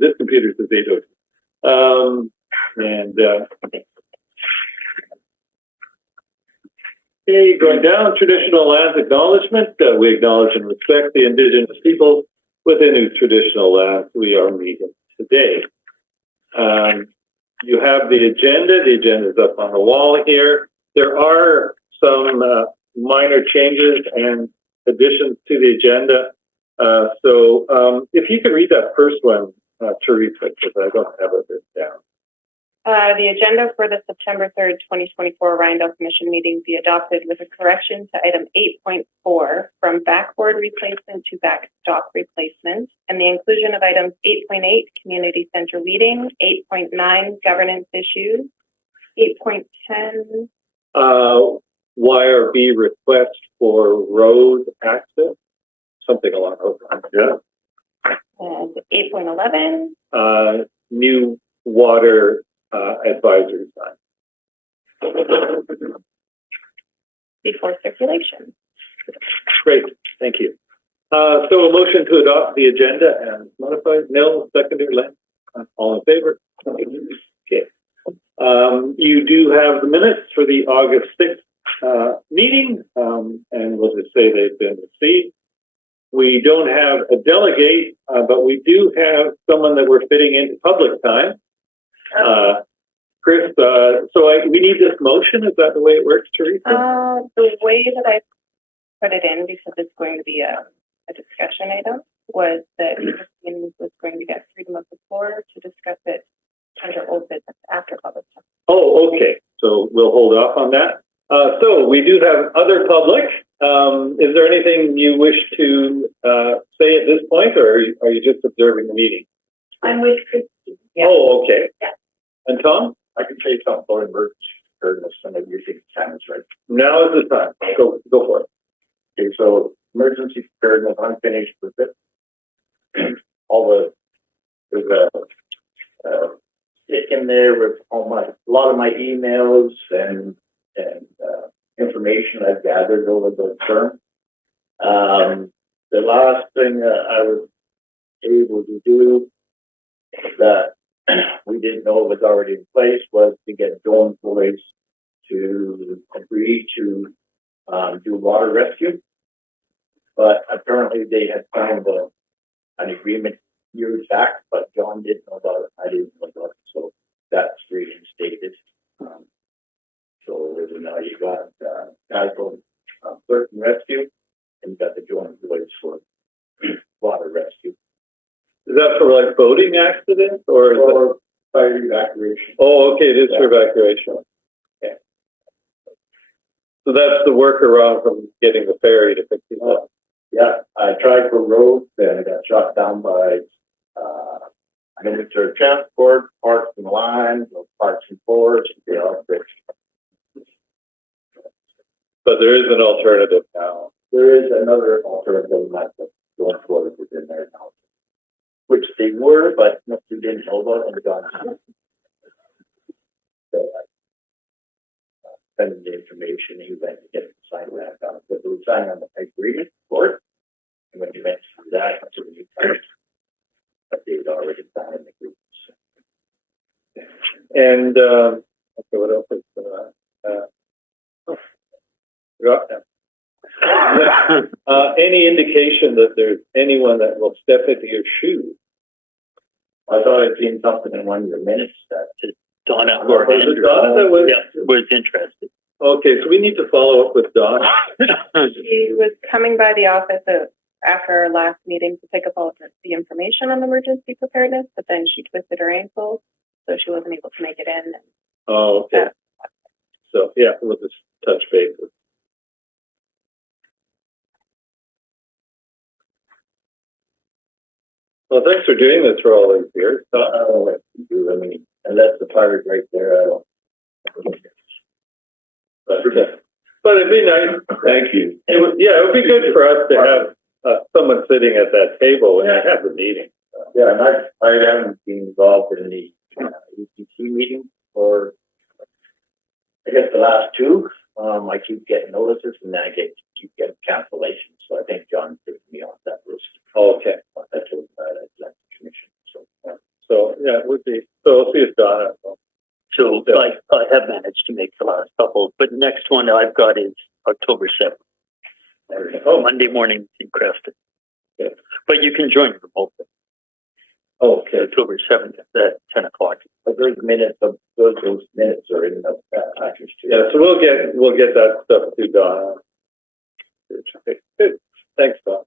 this computer says 8:02. Okay, going down, traditional lands acknowledgement. We acknowledge and respect the Indigenous people within whose traditional lands we are meeting today. You have the agenda. The agenda is up on the wall here. There are some minor changes and additions to the agenda. So if you could read that first one, Teresa, because I don't have it written down. The agenda for the September 3rd, 2024 Riondel Commission meeting be adopted with a correction to item 8.4 from backboard replacement to backstop replacement, and the inclusion of items 8.8 community center leading, 8.9 governance issues, 8.10 YRB request for road access, something along those lines. Yeah. And 8.11 new water advisory sign before circulation. Great, thank you. So a motion to adopt the agenda and modified. Nil, seconder, Len. All in favor? Okay. You do have the minutes for the August 6th meeting, and we'll just say they've been received. We don't have a delegate, but we do have someone that we're fitting into public time. Chris, we need this motion. Is that the way it works, Teresa? The way that I put it in, because it's going to be a discussion item, was that Christine was going to get freedom of the floor to discuss it under old business after public time. Oh, okay. So we'll hold off on that. So we do have other public. Is there anything you wish to say at this point, or are you just observing the meeting? I'm with Christine. Yeah. Oh, okay. Yeah. And Tom? I can say something about emergency preparedness, and if you think time is right. Now is the time. Go for it. Okay, so emergency preparedness, I'm finished with it. There's a stick in there with a lot of my emails and information I've gathered over the term. The last thing I was able to do that we didn't know was already in place was to get Joan Boys to agree to do water rescue. But apparently they had signed an agreement years back, but John didn't know about it. I didn't know about it. So that's reinstated. So now you got Castle Search and Rescue, and you got the Joan Boys for water rescue. Is that for like boating accidents or fire evacuation? Oh, okay, it is for evacuation. Okay. So that's the workaround from getting the ferry to pick people up. Yeah, I tried for roads and I got shot down by military transport, parks and lines, parks and forest, they all fixed. But there is an alternative now. There is another alternative, like the Joan Boys is in there now, which they were, but we didn't know about it and gone. So I sent him the information. He went to get the sign wrapped on it, but they were signing on the agreement for it. And when you went through that, that's when you found that they had already signed the agreement. And okay, what else is any indication that there's anyone that will step into your shoes? I thought I'd seen something in one of your minutes that Donna or Donna that was interested. Okay, so we need to follow up with Donna. She was coming by the office after our last meeting to pick up all of the information on emergency preparedness, but then she twisted her ankle, so she wasn't able to make it in. Oh, okay. So yeah, we'll just touch base with. Well, thanks for doing this for all these years. I don't know what to do. I mean, unless the fire's right there, I don't. But it'd be nice. Thank you. It would be good for us to have someone sitting at that table when you have the meeting. Yeah, and I haven't been involved in the EPC meeting for, I guess, the last two. I keep getting notices and then I keep getting cancellations. So I think John put me on that list. Oh, okay. That's what that commission. So yeah, it would be. So we'll see if Donna. So I have managed to make the last couple, but next one I've got is October 7th. Oh, Monday morning in Creston. Yeah. But you can join remotely. okay. October 7th at 10 o'clock. But there's minutes of, those minutes are in the package too. Yeah, so we'll get that stuff to Donna. Good. Thanks, Don.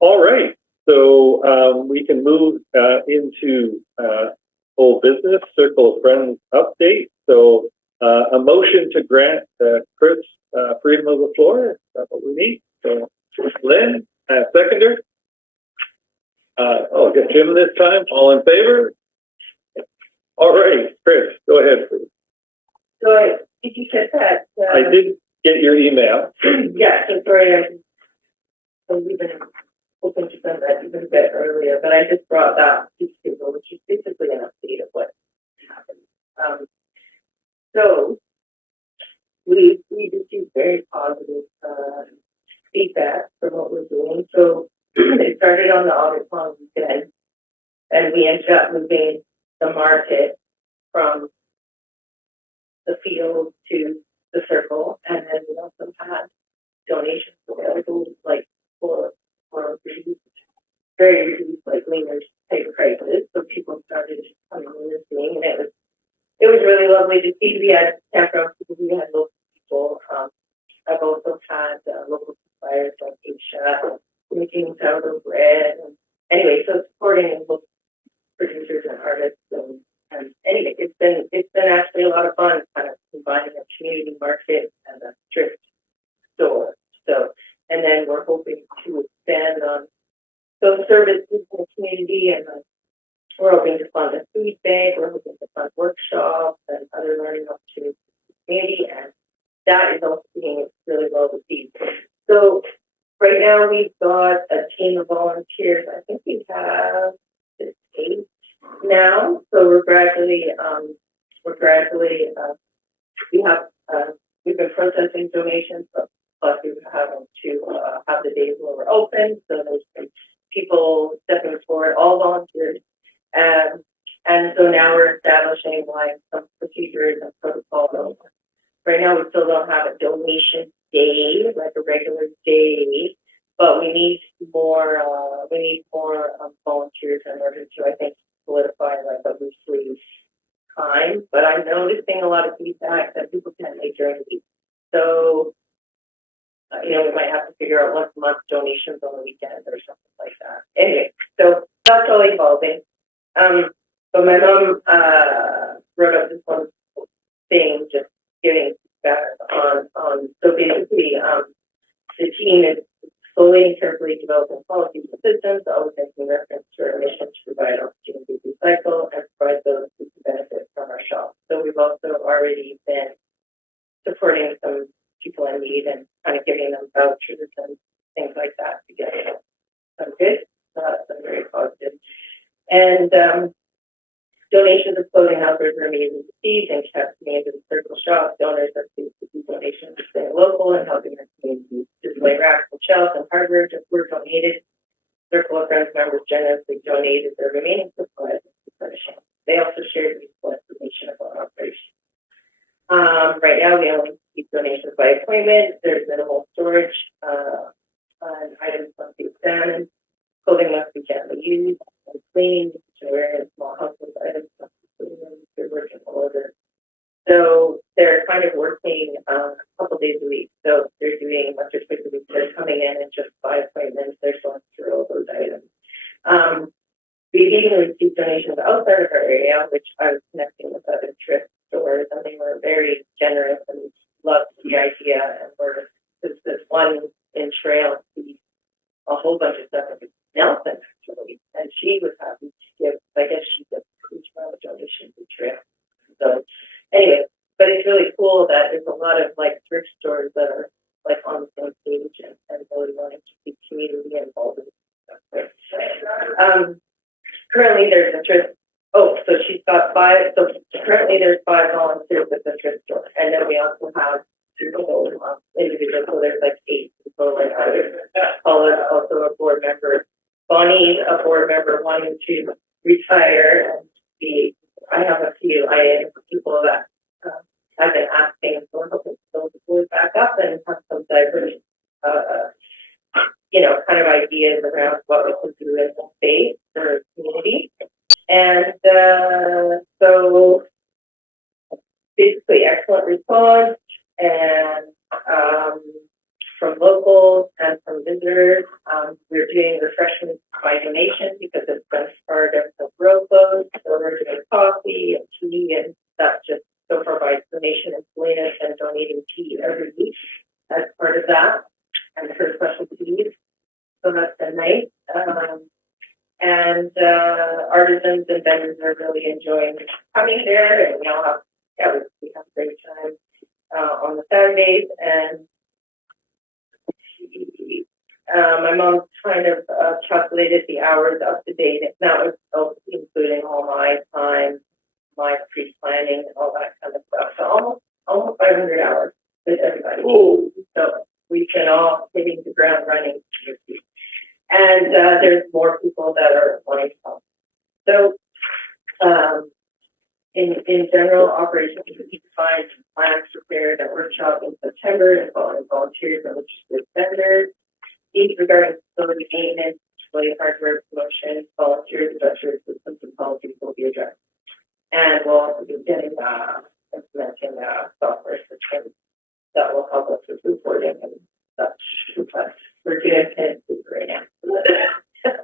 All right. So we can move into old business, Circle of Friends update. So a motion to grant Chris freedom of the floor. Is that what we need? So Lynn, seconder. I'll get Jim this time. All in favor? All right, Chris, go ahead, please. So did you get that? I did get your email. Yeah, so sorry, we've been hoping to send that even a bit earlier, but I just brought that piece table, which is basically an update of what happened. So we received very positive feedback from what we're doing. So it started on the audit plan weekend, and we ended up moving the market from the field to the circle, and then we also had donations available, like for reduced, very reduced, like leaners type prices. So people started coming in and seeing, and it was really lovely to see. We had campground people, we had local people. I've also had local suppliers like Asia making sourdough bread. And anyway, so supporting local producers and artists, and anyway, it's been actually a lot of fun, kind of combining a community market and a thrift store. So, and then we're hoping to expand on those services in the community, and we're hoping to fund a food bank. We're hoping to fund workshops and other learning opportunities in the community, and that is also being really well received. So right now we've got a team of volunteers. I think we have 8 now. So we're gradually we've been processing donations, but plus we're having to have the days where we're open. So there's been people stepping forward, all volunteers. And so now we're establishing like some procedures and protocols. Right now, we still don't have a donation day, like a regular day, but we need more volunteers in order to, I think, solidify like a loosely time. But I'm noticing a lot of feedback that people can't make during the week. So, we might have to figure out once a month donations on the weekend or something like that. Anyway, so that's all evolving. But my mom wrote up this one thing, just giving feedback on. So basically, the team is slowly and carefully developing policies and systems, always making reference to our mission to provide opportunities to recycle and provide those who can benefit from our shop. So we've also already been supporting some people in need and kind of giving them vouchers and things like that to get some good. So that's been very positive. And donations of clothing, housewares are immediately received and kept named in the circle shop. Donors are pleased to see donations to stay local and helping their communities. Display racks and shelves and hardware were donated. Circle of Friends members generously donated their remaining supplies to furnishing. They also shared useful information about operations. Right now, we only keep donations by appointment. There's minimal storage and items must be examined. Clothing must be gently used and cleaned. Wearing small household items must be cleaned and their work in order. So they're kind of working a couple days a week. So they're doing once or twice a week. They're coming in and just by appointments, they're going through all those items. We've even received donations outside of our area, which I was connecting with other thrift stores, and they were very generous and loved the idea. And there's this one in Trail, a whole bunch of stuff with Nelson actually, and she was happy to give. I guess she did a huge amount of donations to Trail. So anyway, but it's really cool that there's a lot of like thrift stores that are like on the same page and really wanting to be community involved in stuff. Currently there's a thrift. Oh, so she's got 5. So currently there's 5 volunteers at the thrift store, and then we also have people individuals. So there's like 8 people. Like Paula's also a board member. Bonnie's a board member 1 and 2. retire and be, I have a few people that I've been asking, so I'm hoping to build the board back up and have some diverse, kind of ideas around what we can do in the state for community. And so basically excellent response and from locals and from visitors. We're doing refreshments by donation because it's been part of the road close. So we're doing coffee and tea, and that's just so far by donation. And Selena's been donating tea every week as part of that and her specialties. So that's been nice. And artisans and vendors are really enjoying coming there, and we all have, we have a great time on the Saturdays. And my mom kind of calculated the hours up to date. That was also including all my time, my pre-planning, and all that kind of stuff. So almost 500 hours with everybody. Oh. So we've been all hitting the ground running. And there's more people that are wanting to come. So in general operations, we find plans prepared at workshop in September and volunteers and registered vendors. Needs regarding facility maintenance, display hardware promotion, volunteers, investors, systems, and policies will be addressed. And we'll also be getting implementing software systems that will help us with reporting and such. But we're doing it right now.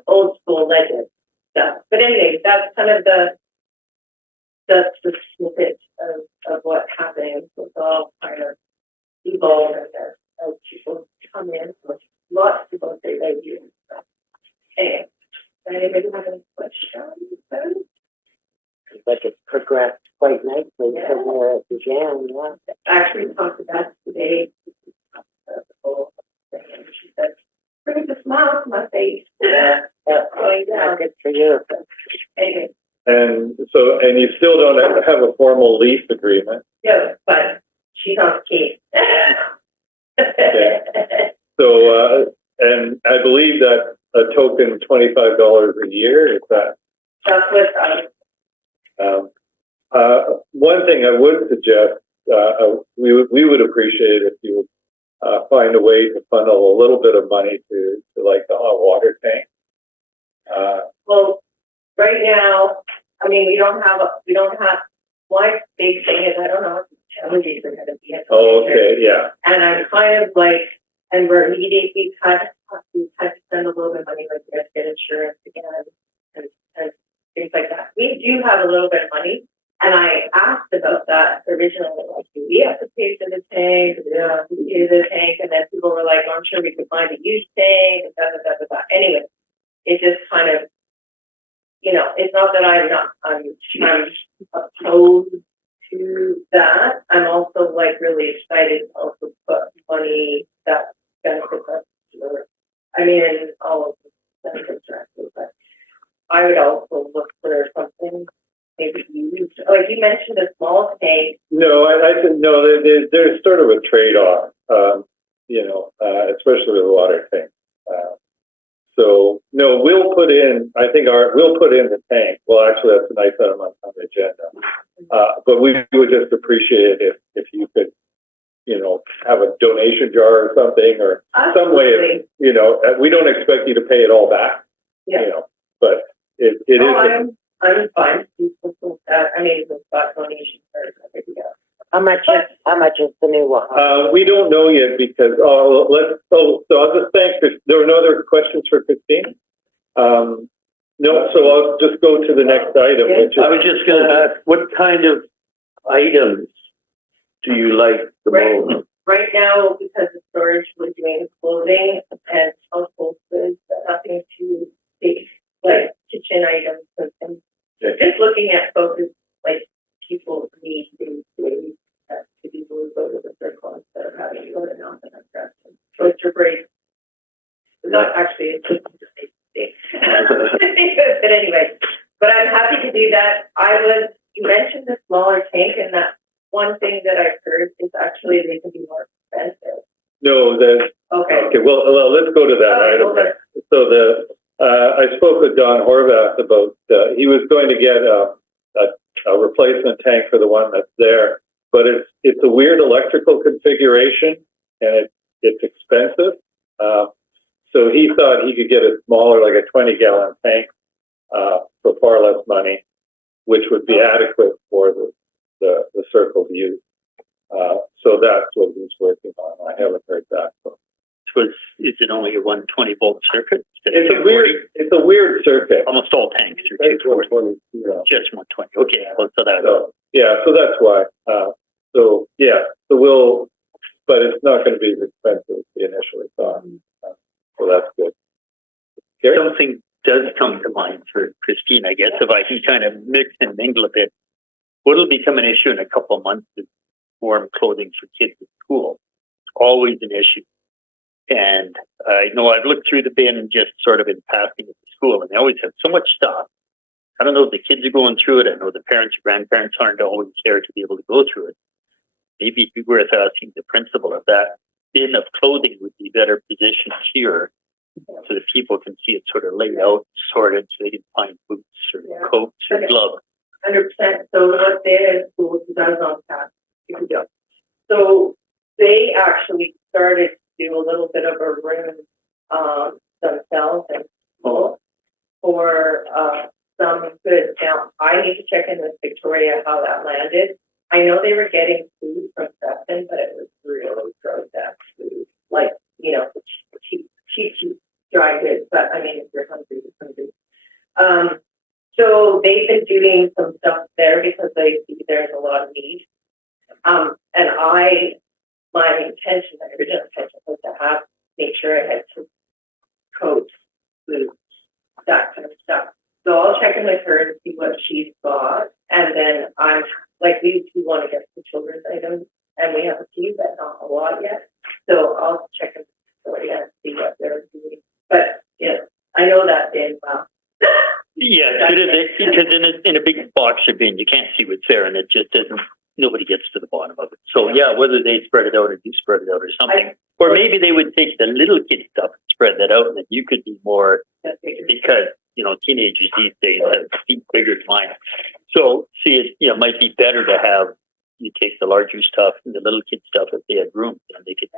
Old school legend stuff. But anyway, that's kind of the snippet of what's happening. So it's all kind of evolving as people come in. Lots of people say they do. Anyway, does anybody have any questions? Like it progressed quite nicely from where it began, yeah. I actually talked to Beth today. The whole thing, and she said, brings a smile to my face. Going down. Good for you. Anyway. And so, and you still don't have a formal lease agreement. No, but she's on the case. Okay. So, and I believe that a token $25 a year, is that? That's what one thing I would suggest, we would appreciate if you would find a way to funnel a little bit of money to like the hot water tank. well, right now, I mean, we don't have, my big thing is, I don't know what the challenges are going to be. Oh, okay, yeah. And I'm kind of like, and we've had to spend a little bit of money, like we have to get insurance again and things like that. We do have a little bit of money, and I asked about that originally, like, do we have to pay for the tank? Do we have to pay for the tank? And then people were like, oh, I'm sure we could find a used tank, and da. Anyway, it just kind of, it's not that I'm opposed to that. I'm also like really excited to also put money that benefits us. I mean, all of the benefits directly, but I would also look for something maybe used. Like you mentioned a small tank. No, I think, no, there's sort of a trade-off, especially with water tanks. So no, we'll put in the tank. Well, actually, that's a nice item on the agenda. But we would just appreciate it if you could, have a donation jar or something, or some way of, we don't expect you to pay it all back, but it is. I'm fine. I mean, we've got donations for everybody else. How much is the new one? We don't know yet because so I'll just thank. There were no other questions for Christine. No, so I'll just go to the next item. Which is, I was just going to ask, what kind of items do you like the most? Right now, because of storage, we're doing clothing and household goods, nothing too big, like kitchen items and things. Just looking at focus, like people need things to be able to go to the circle instead of having to go to nothing and dress. So it's your break. Not actually, it's just a mistake. But anyway, but I'm happy to do that. You mentioned the smaller tank, and that one thing that I've heard is actually they can be more expensive. no, Okay. Well, let's go to that item. So I spoke with Don Horvath about, he was going to get a replacement tank for the one that's there, but it's a weird electrical configuration and it's expensive. So he thought he could get a smaller, like a 20-gallon tank, for far less money, which would be adequate for the circle's use. So that's what he's working on. I haven't heard that. So. Is it only a 120 volt circuit? It's a weird circuit. Almost all tanks are 240. Just 120. Okay, well, so that's why. But it's not going to be as expensive as we initially thought. So that's good. Gary? Something does come to mind for Christine, I guess, if I can kind of mix and mingle a bit. What'll become an issue in a couple of months is warm clothing for kids at school. It's always an issue. And I know I've looked through the bin just sort of in passing at the school, and they always have so much stuff. I don't know if the kids are going through it. I know the parents or grandparents aren't always there to be able to go through it. Maybe it'd be worth asking the principal if that bin of clothing would be better positioned here so that people can see it sort of laid out, sorted, so they can find boots or coats or gloves. 100%. So what their school does on task. So they actually started to do a little bit of a room themselves and school for some goods. Now I need to check in with Victoria how that landed. I know they were getting food from Sept, but it was really processed food, like cheap dry goods. But I mean, if you're hungry, you're hungry. So they've been doing some stuff there because they see there's a lot of need. And my original intention was to make sure I had some coats, boots, that kind of stuff. So I'll check in with her and see what she's got. And then we do want to get some children's items, and we have a few, but not a lot yet. So I'll check in with Victoria and see what they're doing. But, I know that bin well. Yeah, because in a big box or bin, you can't see what's there, and it just doesn't. Nobody gets to the bottom of it. So whether they spread it out or you spread it out or something, or maybe they would take the little kid stuff and spread that out, and then you could be more because teenagers these days have feet bigger than mine. So it might be better to have you take the larger stuff and the little kid stuff if they had room, and they could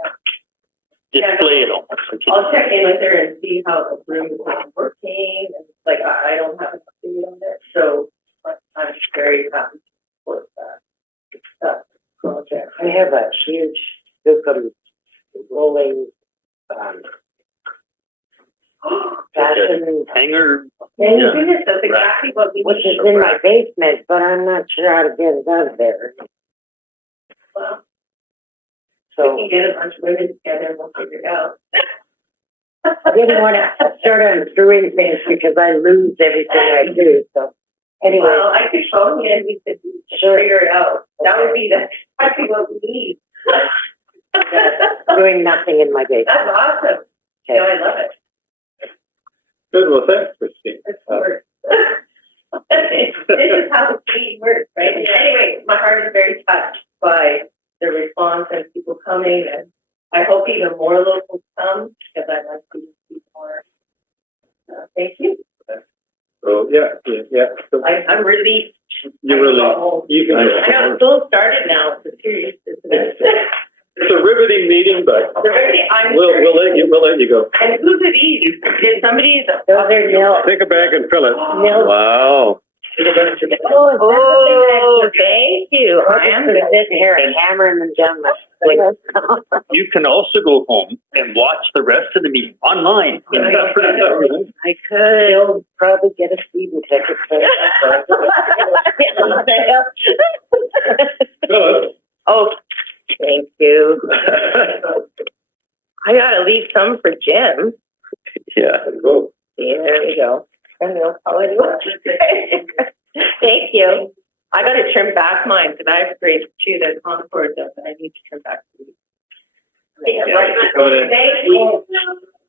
display it almost. I'll check in with her and see how the room is working. And I don't have an update on it, so I'm very happy to support that project. I have a huge Skookum rolling fashion hanger. Thank goodness, that's exactly what we which need. is in my basement, but I'm not sure how to get it out of there. Well, So we can get a bunch of women together and we'll figure it out. I didn't want to start unscrewing things because I lose everything I do. So anyway, Well, I could phone you and we could figure it out. That would be exactly what we need. doing nothing in my basement. That's awesome. Okay. I love it. Good. Well, thanks, Christine. It's work. This is how the team works, right? Anyway, my heart is very touched by the response and people coming, and I hope even more locals come because I'd like to see more. Thank you. So So I'm relieved. you can. I know school started now. It's serious, isn't it? It's a riveting meeting, but we'll let you go. And who's it these? Did somebody? Those are Nils. Take a bag and fill it. Nils. Wow. Oh, thank you. I am sitting here and hammering them down my You can also go home and watch the rest of the meeting online. I could. They'll probably get a speeding ticket. Oh, thank you. I gotta leave some for Jim. Yeah. Go. Yeah, there we go. And they'll probably do it. Thank you. I gotta trim back mine because I have grades too. There's Concord that I need to trim back to. Thank you.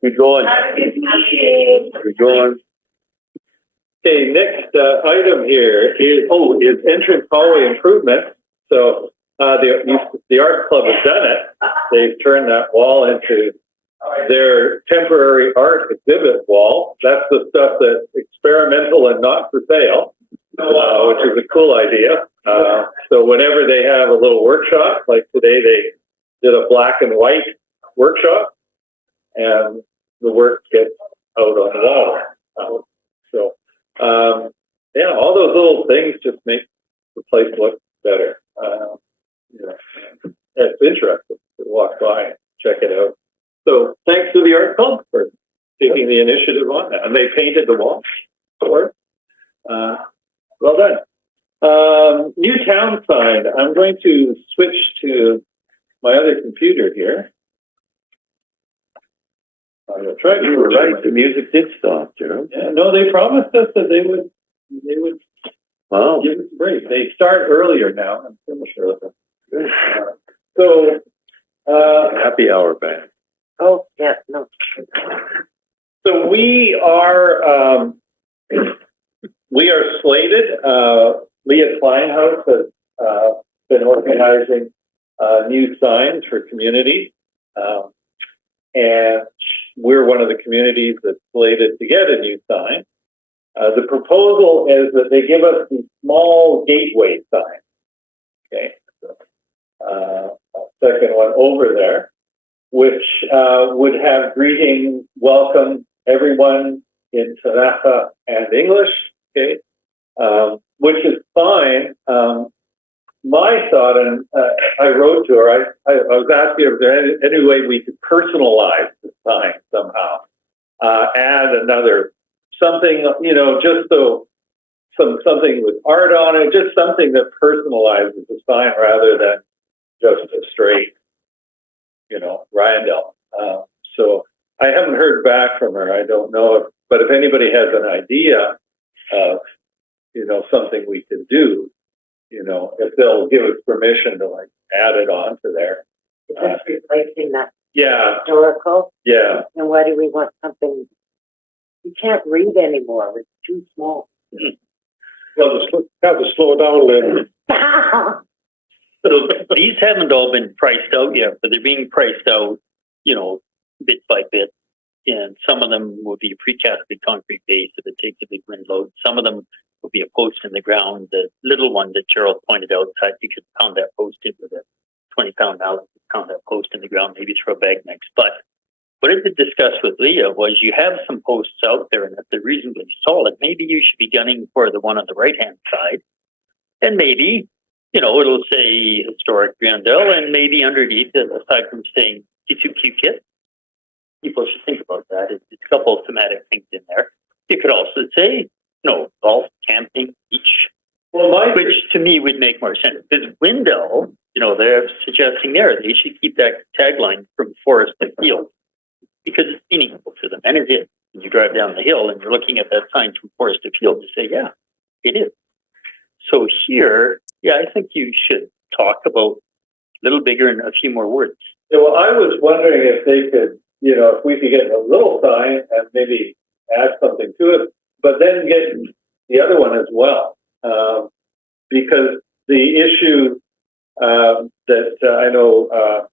Good going. Have a good meeting. Good going. Okay, next item here is entrance hallway improvement. So the art club has done it. They've turned that wall into their temporary art exhibit wall. That's the stuff that's experimental and not for sale, which is a cool idea. So whenever they have a little workshop, like today they did a black and white workshop, and the work gets out on the wall. Yeah, all those little things just make the place look better. It's interesting to walk by and check it out. So thanks to the Art Club for taking the initiative on that. And they painted the wall for it. Well done. New town sign. I'm going to switch to my other computer here. I'm gonna try to. You were right, the music did stop, Jerome. Yeah, no, they promised us that they would Wow. give us a break. They start earlier now and finish earlier. Good. Happy hour back. Oh, yeah, no. So we are slated. Leah Kleinhaus has been organizing new signs for communities, and we're one of the communities that's slated to get a new sign. The proposal is that they give us these small gateway signs. Okay, so, second one over there, which would have greeting, welcome everyone in Tanaka and English. Okay, which is fine. My thought, and I wrote to her, I was asking her if there any way we could personalize the sign somehow, add another something, just so something with art on it, just something that personalizes the sign rather than just a straight, Riondel. So I haven't heard back from her. I don't know but if anybody has an idea of, something we could do, if they'll give us permission to add it on to there. Is this replacing that Yeah, historical? yeah. And why do we want something? You can't read anymore. It's too small. Well, have to slow down a little. So these haven't all been priced out yet, but they're being priced out, bit by bit. And some of them will be precasted concrete base if it takes a big wind load. Some of them will be a post in the ground. The little one that Gerald pointed out, you could pound that post in with a 20-pound mallet, pound that post in the ground, maybe throw a bag next. But what I did discuss with Leah was you have some posts out there, and if they're reasonably solid, maybe you should be gunning for the one on the right-hand side. And maybe, it'll say historic Riondel, and maybe underneath it, aside from saying T2Q kit, people should think about that. It's a couple of thematic things in there. You could also say, golf, camping, beach, which to me would make more sense. Because Windell, they're suggesting there they should keep that tagline from forest to field because it's meaningful to them. And it is. When you drive down the hill and you're looking at that sign from forest to field, you say, yeah, it is. So here, I think you should talk about a little bigger and a few more words. Yeah, well, I was wondering if they could, if we could get a little sign and maybe add something to it, but then get the other one as well. Because the issue that I know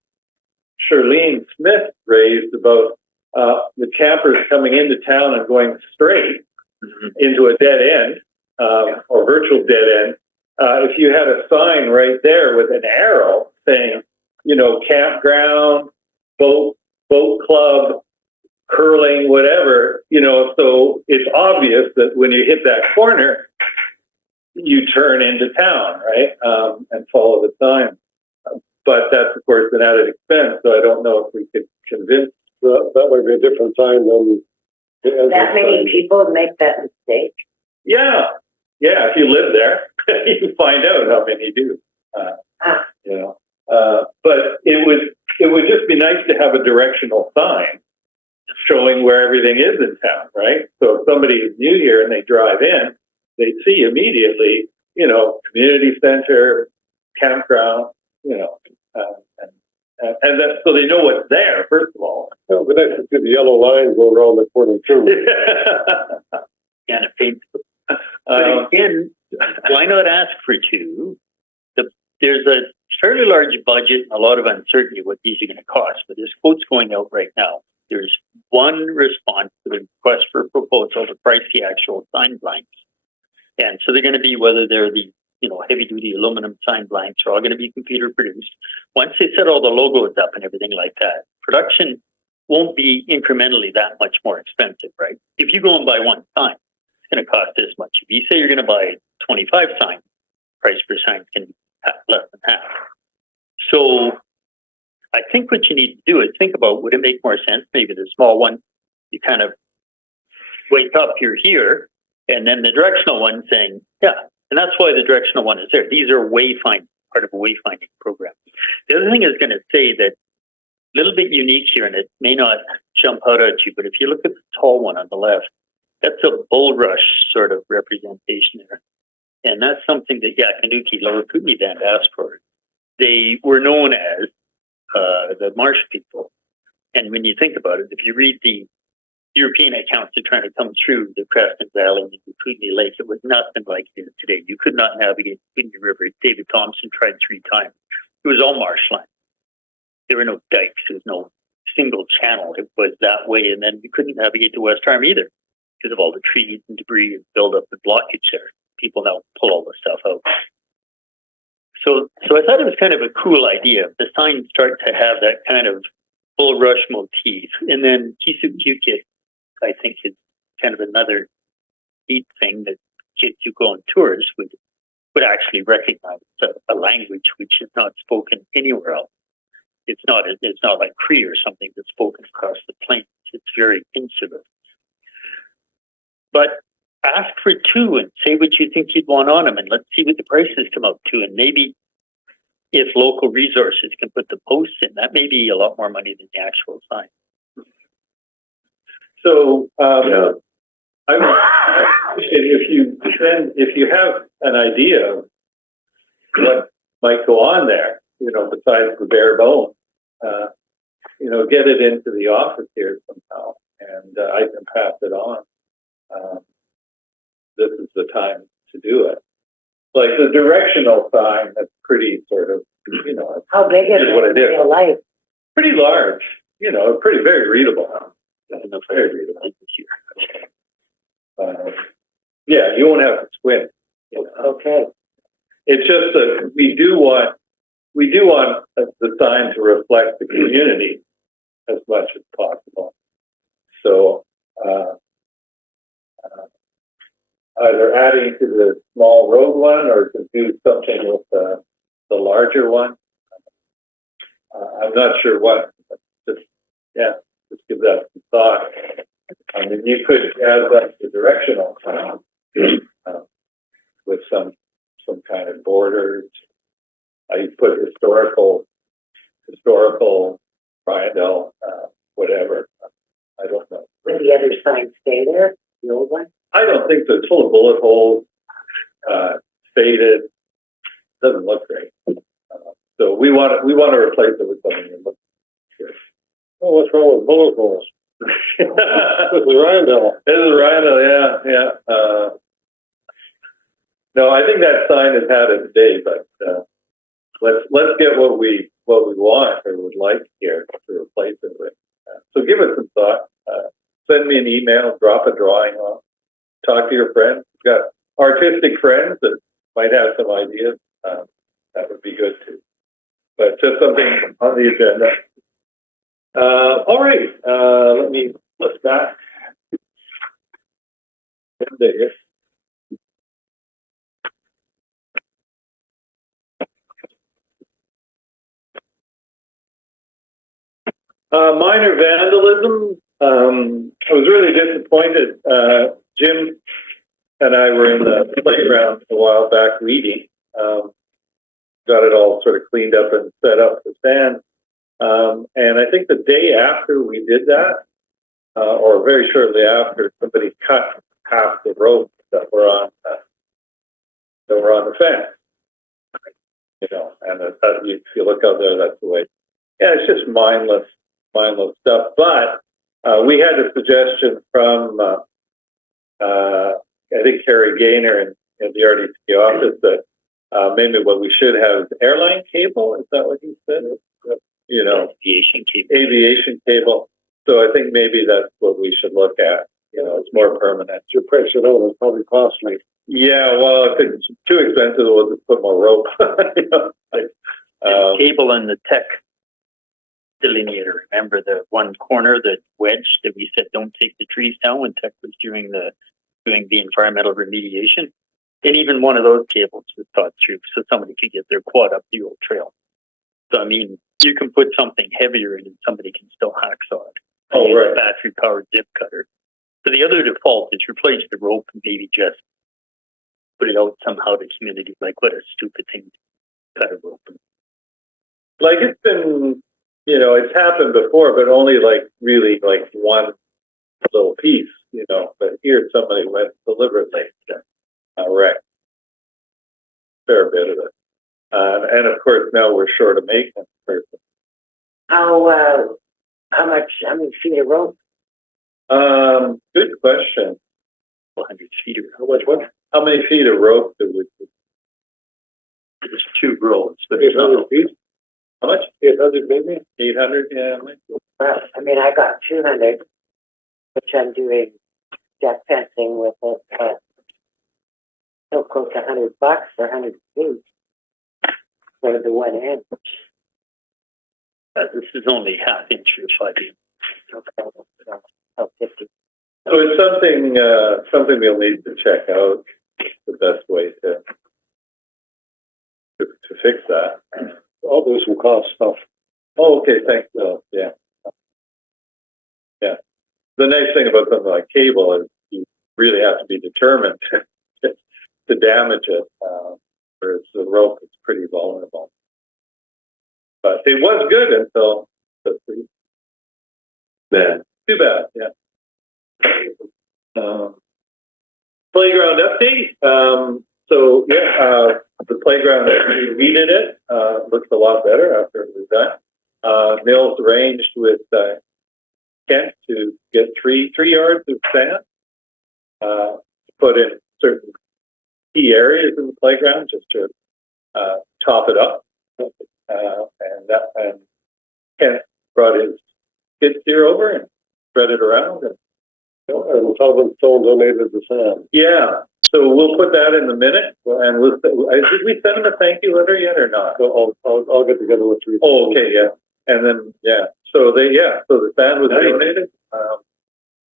Shirlene Smith raised about the campers coming into town and going straight into a dead end or virtual dead end. If you had a sign right there with an arrow saying, campground, boat club, curling, whatever, so it's obvious that when you hit that corner, you turn into town, right? And follow the sign. But that's, of course, an added expense, so I don't know if we could convince. That might be a different sign than that many people make that mistake? Yeah, if you live there, you find out how many do. But it would just be nice to have a directional sign showing where everything is in town, right? So if somebody is new here and they drive in, they see immediately, community center, campground, and that, so they know what's there, first of all. Oh, but that's the yellow lines go around the corner too. And it paints. But again, why not ask for two? There's a fairly large budget and a lot of uncertainty what these are going to cost, but there's quotes going out right now. there's one response to the request for proposal to price the actual sign blanks. And so they're going to be, whether they're the, heavy duty aluminum sign blanks are all going to be computer produced. Once they set all the logos up and everything like that, production won't be incrementally that much more expensive, right? If you go and buy one sign, it's going to cost this much. If you say you're going to buy 25 signs, price per sign can be less than half. So I think what you need to do is think about, would it make more sense? Maybe the small one, you kind of wake up, you're here, and then the directional one saying, yeah, and that's why the directional one is there. These are wayfinding, part of a wayfinding program. The other thing is going to say that a little bit unique here, and it may not jump out at you, but if you look at the tall one on the left, that's a bulrush sort of representation there. And that's something that Yakanuki, Lower Kootenay Band asked for. They were known as the marsh people. And when you think about it, if you read the European accounts that are trying to come through the Creston Valley and the Kootenay Lake, it was nothing like it is today. You could not navigate the Kootenay River. David Thompson tried 3 times. It was all marshland. There were no dikes. There was no single channel. It was that way. And then you couldn't navigate the West Arm either because of all the trees and debris and buildup and blockage there. People now pull all the stuff out. So I thought it was kind of a cool idea. The signs start to have that kind of bulrush motif. And then Kisuk Kukit, I think, is kind of another neat thing that kids who go on tours would actually recognize. A language which is not spoken anywhere else. It's not like Cree or something that's spoken across the plains. It's very insular. But ask for 2 and say what you think you'd want on them, and let's see what the prices come up to. And maybe if local resources can put the posts in, that may be a lot more money than the actual sign. So, I would if you have an idea of what might go on there, besides the bare bones, get it into the office here somehow, and I can pass it on. This is the time to do it. Like the directional sign, that's pretty sort of, How big is what it it in is. real life? Pretty large, very readable. Very readable. Yeah, you won't have to squint. Okay. It's just that we do want the sign to reflect the community as much as possible. So either adding to the small road one or to do something with the larger one. I'm not sure what. Just give that some thought. I mean, you could add that to directional sign with some kind of borders. You put historical Riondel, whatever. I don't know. Will the other sign stay there? The old one? I don't think so. It's full of bullet holes, faded. Doesn't look great. So we want to replace it with something that looks good. Oh, what's wrong with bullet holes? This is Riondel. This is Riondel, yeah. No, I think that sign has had its day, but let's get what we want or would like here to replace it with. So give it some thought. Send me an email, drop a drawing off, talk to your friends. You've got artistic friends that might have some ideas. That would be good too. But just something on the agenda. All right, let me flip back. There. Minor vandalism. I was really disappointed. Jim and I were in the playground a while back weeding. Got it all sort of cleaned up and set up for sand. And I think the day after we did that, or very shortly after, somebody cut half the rope that were on the fence. And if you look out there, that's the way. Yeah, it's just mindless stuff. But we had a suggestion from I think Carrie Gaynor in the RDC office that maybe what we should have is airline cable. Is that what he said? Aviation cable. So I think maybe that's what we should look at. You know, it's more permanent. Your price it out, it's probably costly. Yeah, well, if it's too expensive, we'll just put more rope. You know, like, The cable and the tech delineator. Remember the one corner, the wedge that we said don't take the trees down when tech was doing the environmental remediation. And even one of those cables was thought through so somebody could get their quad up the old trail. So I mean, you can put something heavier in and somebody can still hacksaw it. Oh, Use right. a battery powered dip cutter. So the other default is replace the rope and maybe just put it out somehow to community. Like, what a stupid thing to cut a rope. like it's been, you know, it's happened before, but only like really like one little piece, you know. But here somebody went deliberately wrecked a fair bit of it. And of course now we're short of maintenance person. How many feet of rope? Good question. 100 feet or How much? What? How many feet of rope do we? there's 2 rows, but it's 800 not. feet. How much? 800 maybe. 800. Yeah. Well, I mean, I got 200, which I'm doing deck fencing with it, but still close to $100 for 100 feet for the one inch. This is only half inch or 5 inch. Okay, so 50. So it's something we'll need to check out the best way to fix that. I'll do some cost stuff. Oh, okay. Thanks, Bill. Yeah. Yeah. The nice thing about something like cable is you really have to be determined to damage it, whereas the rope is pretty vulnerable. But it was good until bad. Too bad. Yeah. Playground update. So yeah, the playground, we redid it. Looks a lot better after it was done. Mills arranged with Kent to get three yards of sand to put in certain key areas in the playground just to top it up. And Kent brought his skid steer over and spread it around. And Sullivan Stone donated the sand. Yeah, so we'll put that in the minute. And did we send him a thank you letter yet or not? So I'll get together with you. Oh, okay, yeah. And then, so the sand was donated.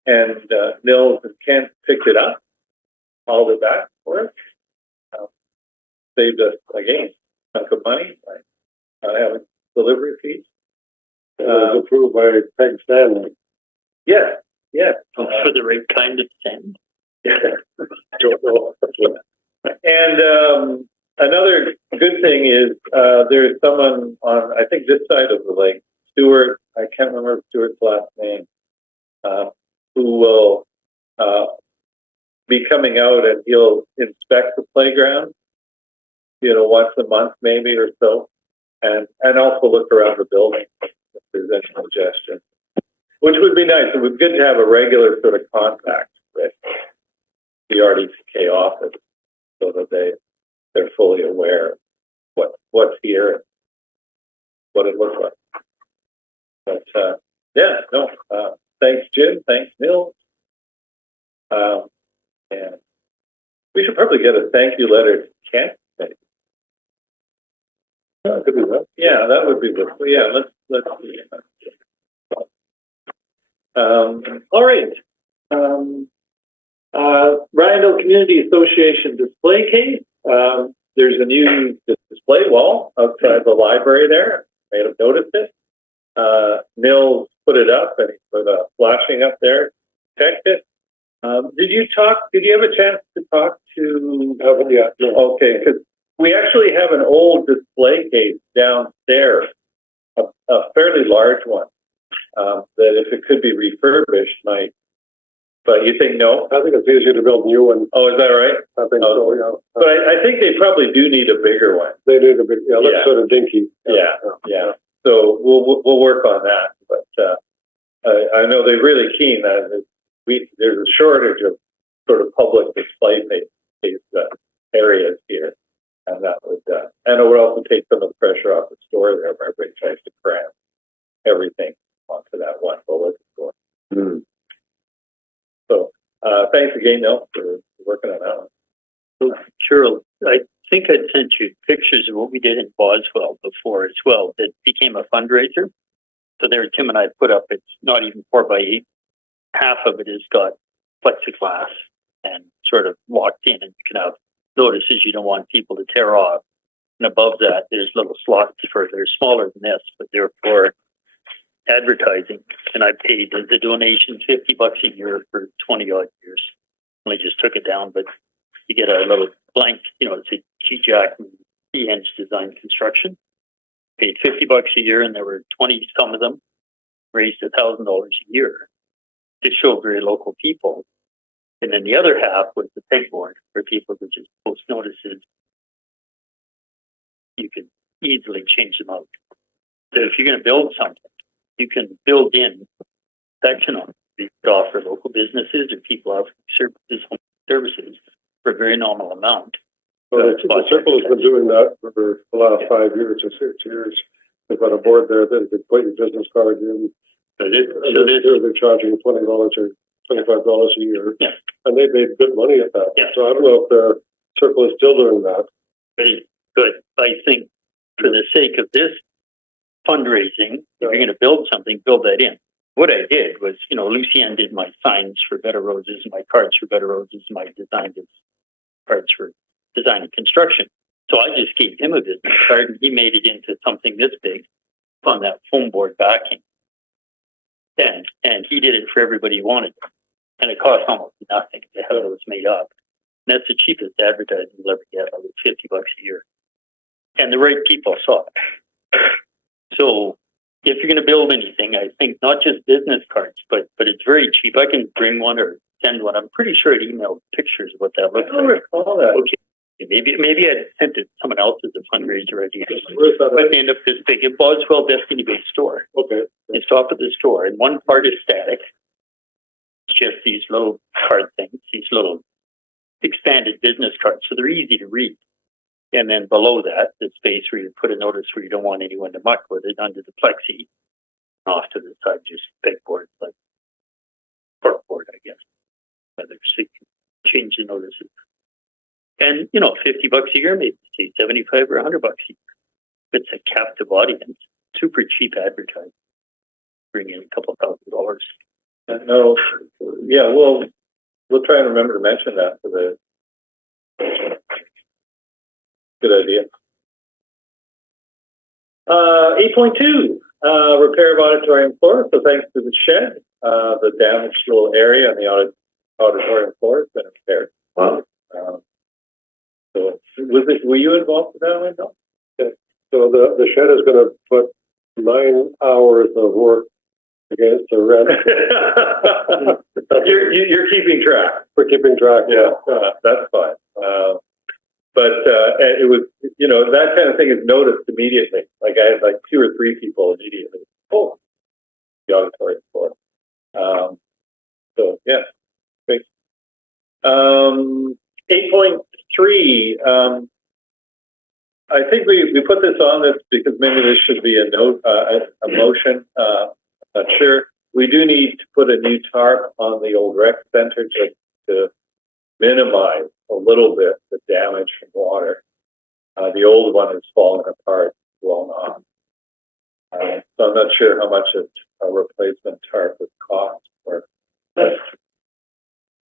And Nils and Kent picked it up, hauled it back for us. Saved us, again, a chunk of money by not having delivery fees. It was approved by Peg Stanley. Yeah. For the right kind of sand. Don't know. And another good thing is there's someone on, I think, this side of the lake, Stuart, I can't remember Stuart's last name, who will be coming out and he'll inspect the playground, once a month maybe or so, and also look around the building if there's any suggestions, which would be nice. It would be good to have a regular sort of contact with the RDPK office so that they're fully aware of what's here and what it looks like. But thanks Jim, thanks Neil. And we should probably get a thank you letter to Kent. Could be that. Yeah, that would be good. Yeah, let's do that. All right. Riondel Community Association display case. There's a new display wall outside the library there. You may have noticed it. Nils put it up and he put a flashing up there to protect it. Did you have a chance to talk to? Yeah. Okay, because we actually have an old display case downstairs, a fairly large one, that if it could be refurbished might. But you think no? I think it's easier to build new ones. Oh, is that right? I think so, yeah. But I think they probably do need a bigger one. They need a big, that's sort of dinky. Yeah. So we'll work on that. But I know they're really keen that there's a shortage of sort of public display areas here, and that would and it would also take some of the pressure off the store there, where everybody tries to cram everything onto that one bulletin board. again, Nell, for working on that one. So, Cheryl, I think I'd sent you pictures of what we did in Boswell before as well. That became a fundraiser. So there, Tim and I put up, it's not even 4x8. Half of it has got plexiglass and sort of locked in, and you can have notices you don't want people to tear off. And above that, there's little slots they're smaller than this, but they're for advertising. And I paid the donation $50 a year for 20 odd years. Only just took it down, but you get a little blank, it's a G. Jackman Henge Design Construction. Paid $50 a year, and there were 20 some of them, raised $1,000 a year to show very local people. And then the other half was the pegboard, where people could just post notices. You could easily change them out. So if you're going to build something, you can build in section on it. You could offer local businesses or people offering services for a very nominal amount. So the circle has been doing that for the last 5 years or 6 years. They've got a board there that you can put your business card in. They're charging $20 or $25 a year. Yeah. And they made good money at that. Yeah. So I don't know if their circle is still doing that. Very good. I think for the sake of this fundraising, if you're going to build something, build that in. What I did was, Lucien did my signs for Better Roses, my cards for Better Roses, my design cards for design and construction. So I just gave him a business card, and he made it into something this big on that foam board backing. And he did it for everybody who wanted it. And it cost almost nothing to have those made up. And that's the cheapest advertising you'll ever get, like $50 a year. And the right people saw it. So if you're going to build anything, I think not just business cards, but it's very cheap. I can bring one or send one. I'm pretty sure it emailed pictures of what that looks I don't like. recall that. Okay. Maybe I sent it to someone else as a fundraiser idea. Where's that? But they end up this big. At Boswell Destiny Based Store. Okay. You stop at the store, and one part is static. It's just these little card things, these little expanded business cards, so they're easy to read. And then below that, the space where you put a notice where you don't want anyone to muck with it under the plexi. Off to the side, just pegboard, like corkboard, I guess. Whether so you can change the notices. And, $50 a year, maybe say 75 or $100 a year. It's a captive audience, super cheap advertising. Bring in a couple $1,000. No, yeah, we'll try and remember to mention that for the. Good idea. 8.2, repair of auditorium floor. So thanks to the shed, the damaged little area on the auditorium floor has been repaired. Wow. So were you involved with that, Wendell? So the shed is going to put 9 hours of work against the rent. You're keeping track. We're keeping track. Yeah, that's fine. But it was, that kind of thing is noticed immediately. Like I had 2 or 3 people immediately. Oh, the auditorium floor. So yeah, great. 8.3. I think we put this on this because maybe this should be a note, a motion. Not sure. We do need to put a new tarp on the old rec center just to minimize a little bit the damage from water. The old one has fallen apart, blown off. So I'm not sure how much a replacement tarp would cost. I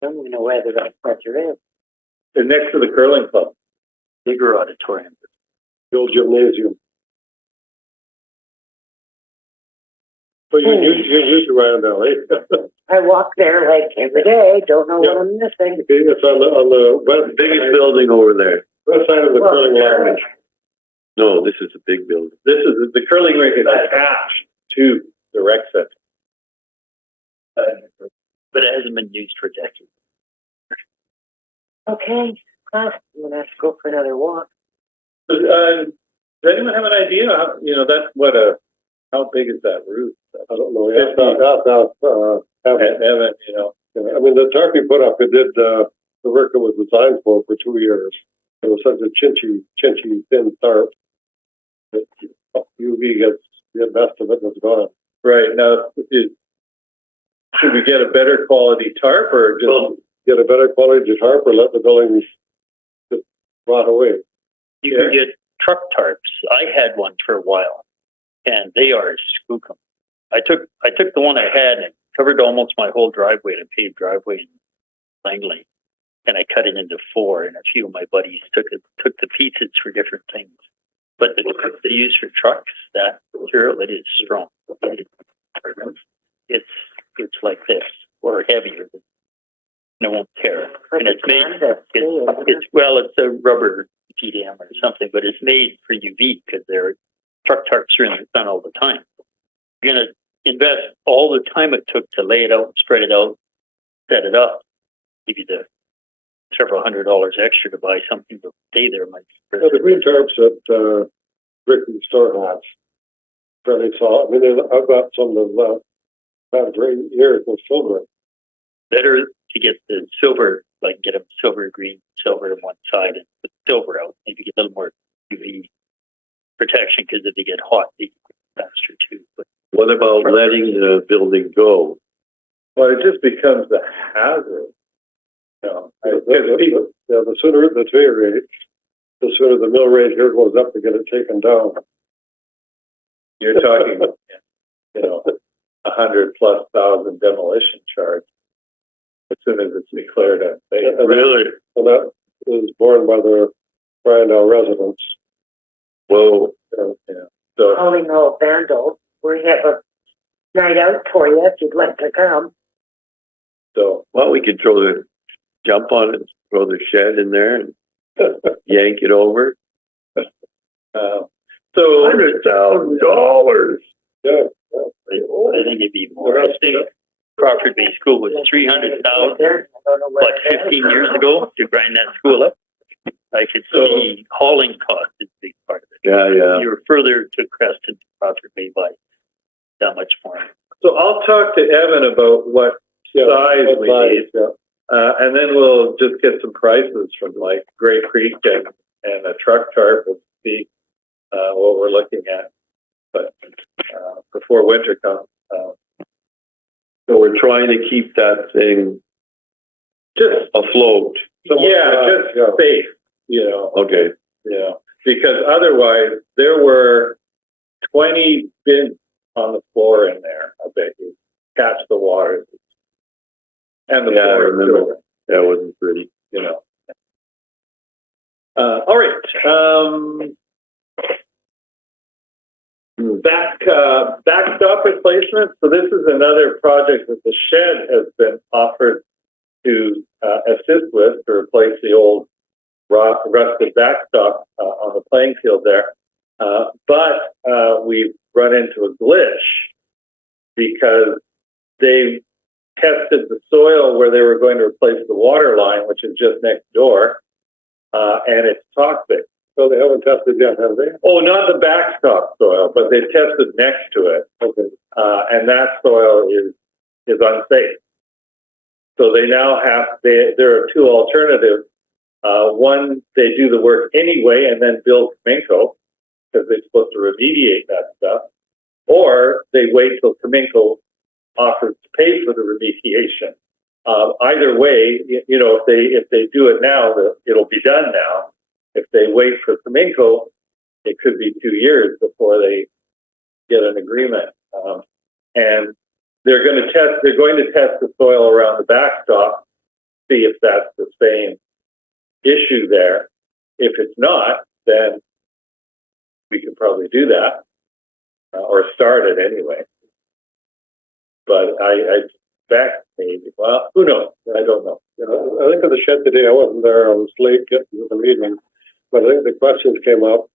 don't even know where the rec center is. They're next to the curling club. Bigger auditorium. The old gymnasium. So you're new to Riondel, eh? I walk there like every day, don't know what I'm missing. Okay, it's on the west Biggest building over there. west side of the curling lounge. No, this is a big building. This is the curling rink is attached to the rec center. But it hasn't been used for decades. Okay, I'm gonna have to go for another walk. Does anyone have an idea? How, that's how big is that roof? I don't know. Evan, I mean, the tarp you put up, it did the work it was designed for 2 years. It was such a chinchy thin tarp that UV gets the best of it and it's gone. right now, should we get a better quality tarp or just? Well, get a better quality tarp or let the building just rot away? You can get truck tarps. I had one for a while, and they are skookum. I took the one I had and covered almost my whole driveway, and paved driveway in Langley, and I cut it into 4. And a few of my buddies took the pieces for different things. But the tarp they use for trucks, that material, it is strong. It's like this or heavier. And it won't tear. And it's made. It's a rubber PDM or something, but it's made for UV because their truck tarps are in the sun all the time. You're gonna invest all the time it took to lay it out, spread it out, set it up. Give you the several $100s extra to buy something to stay there. Well, the green tarps that Rick and store has, fairly tall. I mean, I've got some of that right here with silver. Better to get the silver, like get them silver, green, silver on one side and put silver out. Maybe get a little more UV protection because if they get hot, they get faster too. But What about letting the building go? Well, it just becomes a hazard. You know, The sooner the deteriorates, the sooner the mill rate here goes up to get it taken down. you're talking, you know, 100,000+ demolition charge as soon as it's declared unsafe. Really? And that was borne by the Riondel residents. Well, Yeah. So, Calling all vandals. We have a night out for you if you'd like to come. well, we could jump on it, throw the shed in there and yank it over. so $100,000. Yeah. I think it'd be more. I think Crawford Bay School was $300,000, but 15 years ago to grind that school up. I could see hauling cost is a big part of it. Yeah. You're further to Creston, to Crawford Bay by that much more. So I'll talk to Evan about what size we need. And then we'll just get some prices from like Gray Creek and a truck tarp and see what we're looking at. But before winter comes, So we're trying to keep that thing just afloat. just safe, you know. Okay. You know, because otherwise there were 20 bins on the floor in there. I bet you catch the water and the Yeah, I floor. remember. That wasn't pretty. You know. All right. Backstop replacement. So this is another project that the shed has been offered to assist with to replace the old rusted backstop on the playing field there. But we've run into a glitch because they tested the soil where they were going to replace the water line, which is just next door, and it's toxic. So they haven't tested yet, have they? Oh, not the backstop soil, but they've tested next to it, and that soil is unsafe. So they now there are 2 alternatives. One, they do the work anyway and then build Cominco because they're supposed to remediate that stuff, or they wait till Cominco offers to pay for the remediation. Either way, you know, if they do it now, it'll be done now. If they wait for Cominco, it could be 2 years before they get an agreement. And they're going to test the soil around the backstop, see if that's the same issue there. If it's not, then we can probably do that, or start it anyway. But I back maybe. Well, who knows? I don't know. I think of the shed today, I wasn't there, I was late getting to the meeting, but I think the questions came up.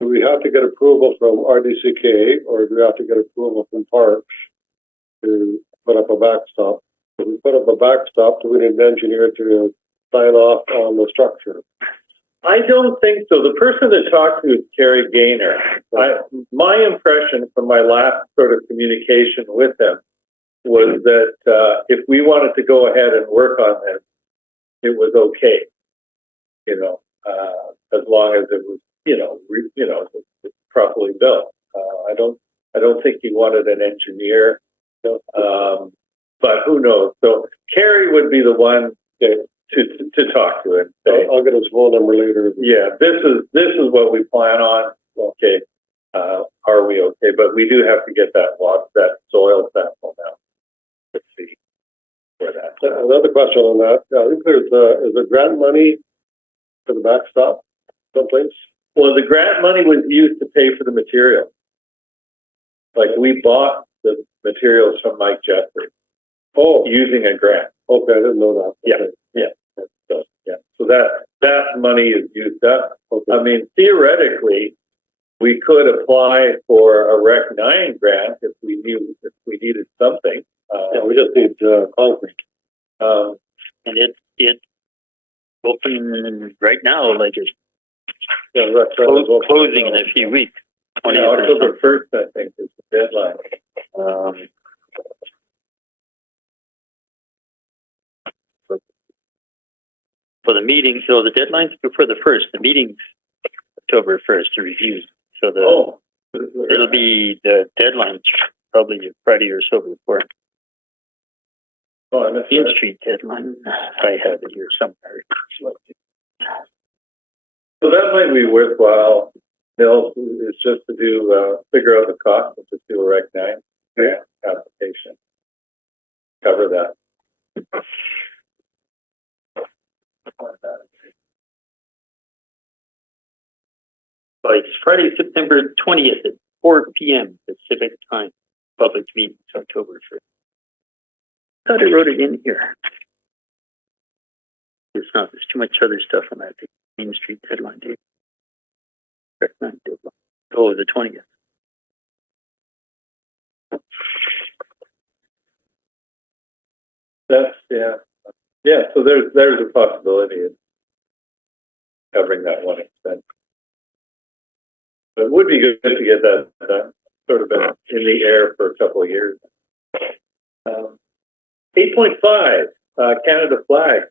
Do we have to get approval from RDCK or do we have to get approval from Parks to put up a backstop? If we put up a backstop, do we need an engineer to sign off on the structure? I don't think so. The person that talked to is Kerry Gaynor. My impression from my last sort of communication with him was that if we wanted to go ahead and work on this, it was okay. You know, as long as it was, properly built. I don't think he wanted an engineer. But but who knows? So Carrie would be the one to talk to and say, I'll get his phone number later. yeah, this is what we plan on. Okay, are we okay? But we do have to get that soil sample now to see where that. Another question on that. I think is there grant money for the backstop someplace? Well, the grant money was used to pay for the material. Like we bought the materials from Mike Jeffrey. Oh, Using a grant. okay, I didn't know that. Yeah, Okay. yeah. So that money is used up. Okay. I mean, theoretically, we could apply for a Rec 9 grant if we needed something. Yeah, we just need concrete. And it's open right now, like it's Yeah, Rec 9 is open. closing in a few weeks. 20th Yeah, or October 1st, I think, is the deadline. for the meeting, so the deadline's for the 1st, the meeting's October 1st to review. So it'll be the deadline probably Friday or so before. Oh, I missed Main that. Street deadline, I have it here somewhere. So that might be worthwhile, Bill, is just to do, figure out the cost and just do a Rec 9 grant application. Cover that. So it's Friday, September 20th at 4 p.m. Pacific time. Public meeting, October 1st. Thought I wrote it in here. It's not. There's too much other stuff on that Main Street deadline date. Deadline. Oh, the 20th. That's, yeah. So there's a possibility of covering that one expense. But it would be good to get that done. Sort of been in the air for a couple of years. 8.5, Canada flag.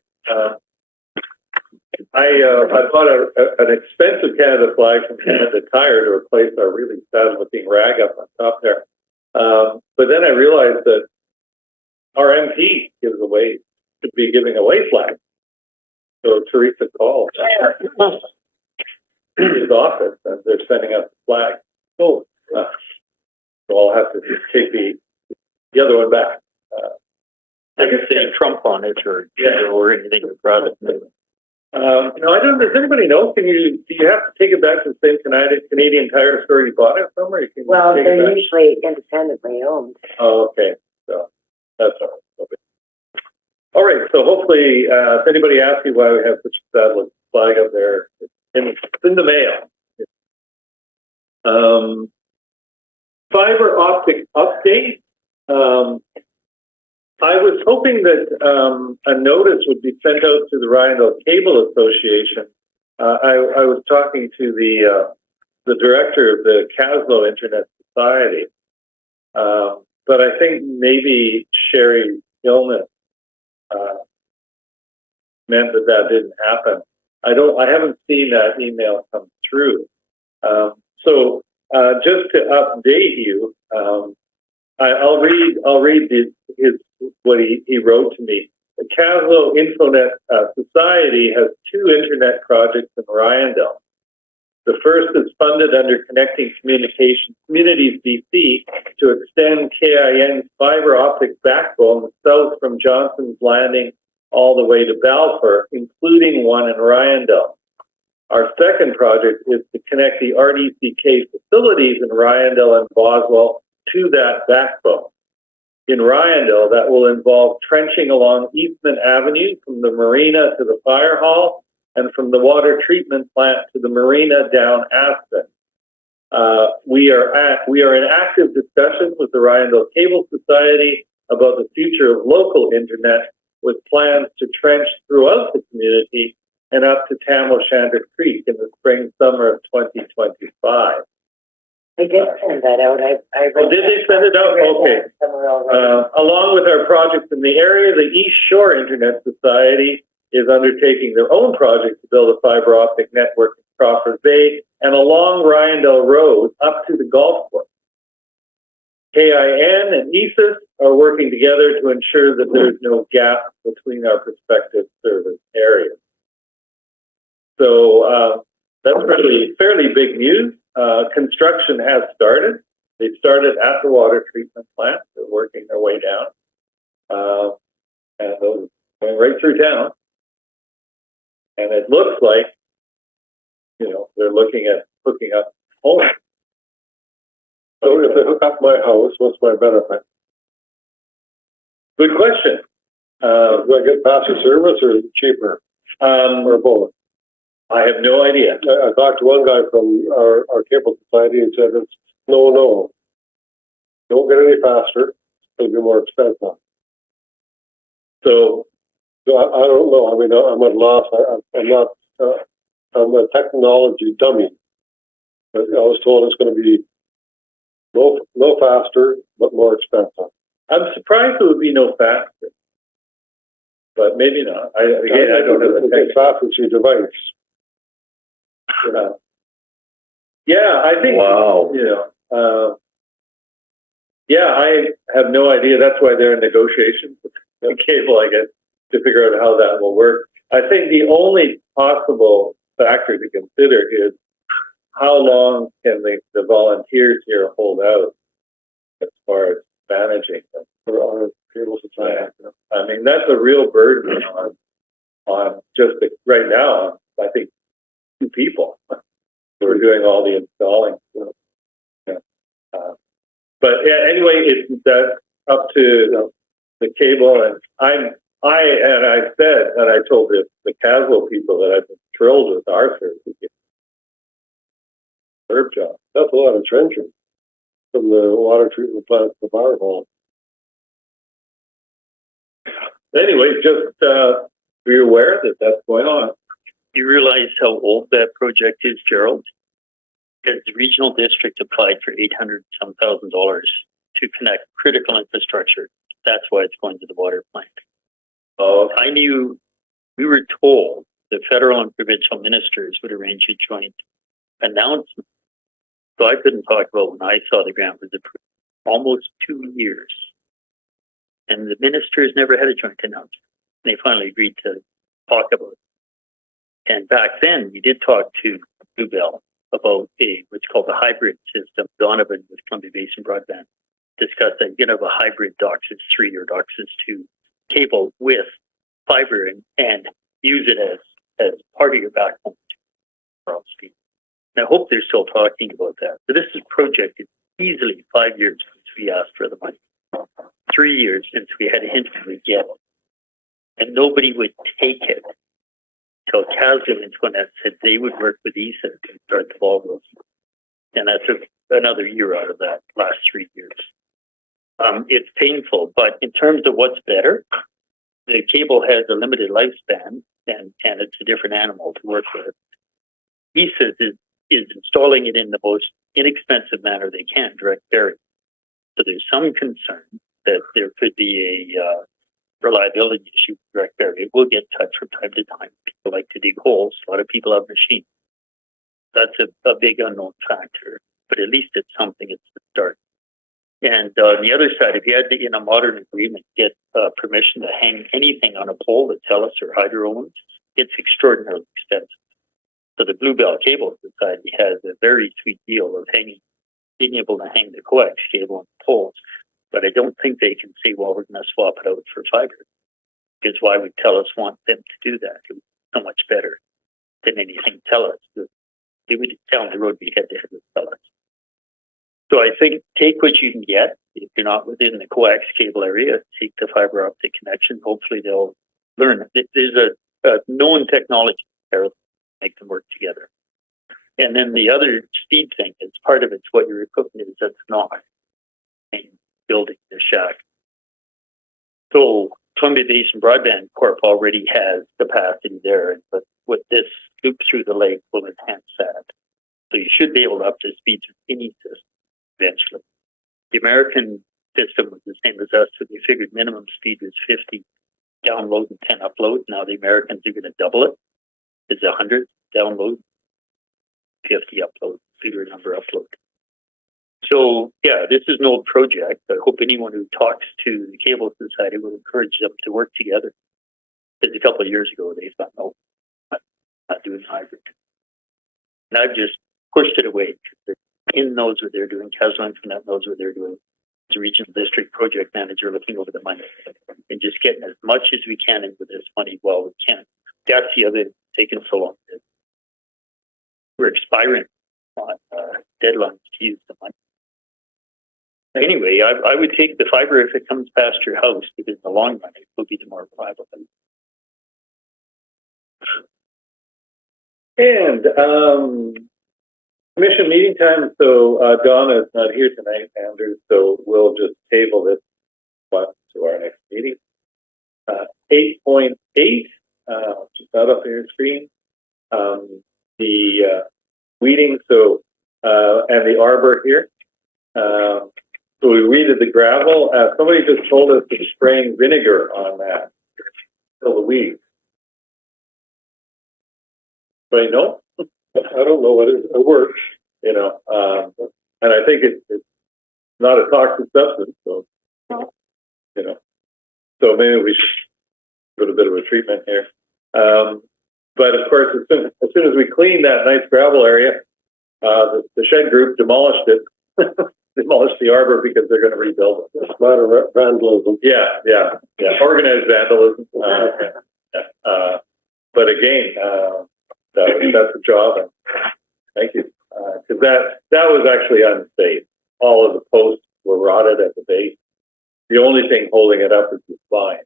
I bought an expensive Canada flag from Canada Tire to replace our really sad-looking rag up on top there. But then I realized that our MP should be giving away flags. So Teresa called his office and they're sending us the flag. So I'll have to take the other one back. I can say Trump on it or anything about it. No, I don't. Does anybody know? Do you have to take it back to the same Canadian Tire store you bought it from, or you can Well, take it they're back? usually independently owned. Oh, okay. So that's all right. Okay. All right. So hopefully, if anybody asks you why we have such a sad looking flag up there, it's in the mail. Fiber optic update. I was hoping that a notice would be sent out to the Riondel Cable Association. I was talking to the director of the Caslo Internet Society, but I think maybe Sherry's illness meant that didn't happen. I haven't seen that email come through. So just to update you, I'll read what he wrote to me. The Caslo Infonet Society has 2 internet projects in Riondel. The first is funded under Connecting Communities BC to extend KIN's fiber optic backbone south from Johnson's Landing all the way to Balfour, including one in Riondel. Our second project is to connect the RDCK facilities in Riondel and Boswell to that backbone. In Riondel, that will involve trenching along Eastman Avenue from the marina to the fire hall and from the water treatment plant to the marina down Aspen. We are in active discussions with the Riondel Cable Society about the future of local internet, with plans to trench throughout the community and up to Tam O'Shanter Creek in the spring/summer of 2025. They did send that out. Oh, did they send it out? Okay. Along with our projects in the area, the East Shore Internet Society is undertaking their own project to build a fiber optic network in Crawford Bay and along Riondel Road up to the golf course. KIN and ESIS are working together to ensure that there's no gap between our prospective service areas. So that's fairly big news. Construction has started. They started at the water treatment plant. They're working their way down. And those going right through town. And it looks like, they're looking at hooking up homes. So if they hook up my house, what's my benefit? Good question. Do I get faster service or cheaper or both? I have no idea. I talked to one guy from our cable society and said it's no. Don't get any faster. It'll be more expensive. So I don't know. I mean, I'm at a loss. I'm not. I'm a technology dummy. But I was told it's going to be no faster, but more expensive. I'm surprised it would be no faster. But maybe not. I don't know the It's faster to your device. Yeah, I think. Wow. Yeah, I have no idea. That's why they're in negotiations with the cable, I guess, to figure out how that will work. I think the only possible factor to consider is how long can the volunteers here hold out as far as managing them for our cable society. I mean, that's a real burden on just right now. I think 2 people who are doing all the installing. But anyway, that's up to the cable, and I said, and I told the casual people that I've been thrilled with our service. Herb job. That's a lot of trenching from the water treatment plant to the fire hall. Anyway, just be aware that that's going on. You realize how old that project is, Gerald? Because the regional district applied for $800,000 to connect critical infrastructure. That's why it's going to the water plant. I knew, we were told the federal and provincial ministers would arrange a joint announcement. So I couldn't talk about when I saw the grant was approved. Almost 2 years. And the ministers never had a joint announcement. They finally agreed to talk about it. And back then, we did talk to Riondel about what's called the hybrid system. Donovan with Columbia Basin Broadband discussed that you can have a hybrid DOCSIS 3 or DOCSIS 2 cable with fiber and use it as part of your backbone for all speed. And I hope they're still talking about that. But this is projected easily 5 years since we asked for the money. 3 years since we had a hint we would get it. And nobody would take it until Casville and Antoinette said they would work with ESA to start the ball rolling. And that took another year out of that last 3 years. It's painful, but in terms of what's better, the cable has a limited lifespan and it's a different animal to work with. ESA is installing it in the most inexpensive manner they can, direct bury. So there's some concern that there could be a reliability issue with direct bury. It will get touched from time to time. People like to dig holes. A lot of people have machines. That's a big unknown factor, but at least it's something. It's the start. And on the other side, if you had to, in a modern agreement, get permission to hang anything on a pole that TELUS or Hydro owns, it's extraordinarily expensive. So the Bluebell Cable Society has a very sweet deal of being able to hang the coax cable on the poles. But I don't think they can say, well, we're going to swap it out for fiber. Because why would TELUS want them to do that? It was so much better than anything TELUS. They would down the road be head-to-head with TELUS. So I think take what you can get. If you're not within the coax cable area, take the fiber optic connection. Hopefully they'll learn. There's a known technology there to make them work together. And then the other speed thing is part of it's what your equipment is that's not building the shack. So Columbia Basin Broadband Corp already has capacity there, but with this loop through the lake will enhance that. So you should be able to up to speeds with any system eventually. The American system was the same as us, so they figured minimum speed was 50 download and 10 upload. Now the Americans are going to double it. It's 100 download, 50 upload, bigger number upload. So, yeah, this is an old project. I hope anyone who talks to the Cable Society will encourage them to work together. Because a couple of years ago, they thought, no, not doing hybrid. And I've just pushed it away. In knows what they're doing. Caslan knows what they're doing. The regional district project manager looking over the money and just getting as much as we can into this money while we can. That's the other taking so long. We're expiring on deadlines to use the money. Anyway, I would take the fiber if it comes past your house, because in the long run it will be the more reliable. And commission meeting time. So Donna is not here tonight, Andrew. So we'll just table this one to our next meeting. 8.8, just out up on your screen. The weeding. So and the arbor here. So we weeded the gravel. Somebody just told us to spraying vinegar on that. Kill the weeds. But no, I don't know what it works. you know, and I think it's not a toxic substance. So, you know, so maybe we should put a bit of a treatment here. But of course, as soon as we cleaned that nice gravel area, the shed group demolished it. Demolished the arbor because they're going to rebuild it. It's a matter of vandalism. Yeah. Organized vandalism. But again, that's the job. And thank you. Because that was actually unsafe. All of the posts were rotted at the base. The only thing holding it up is the spine,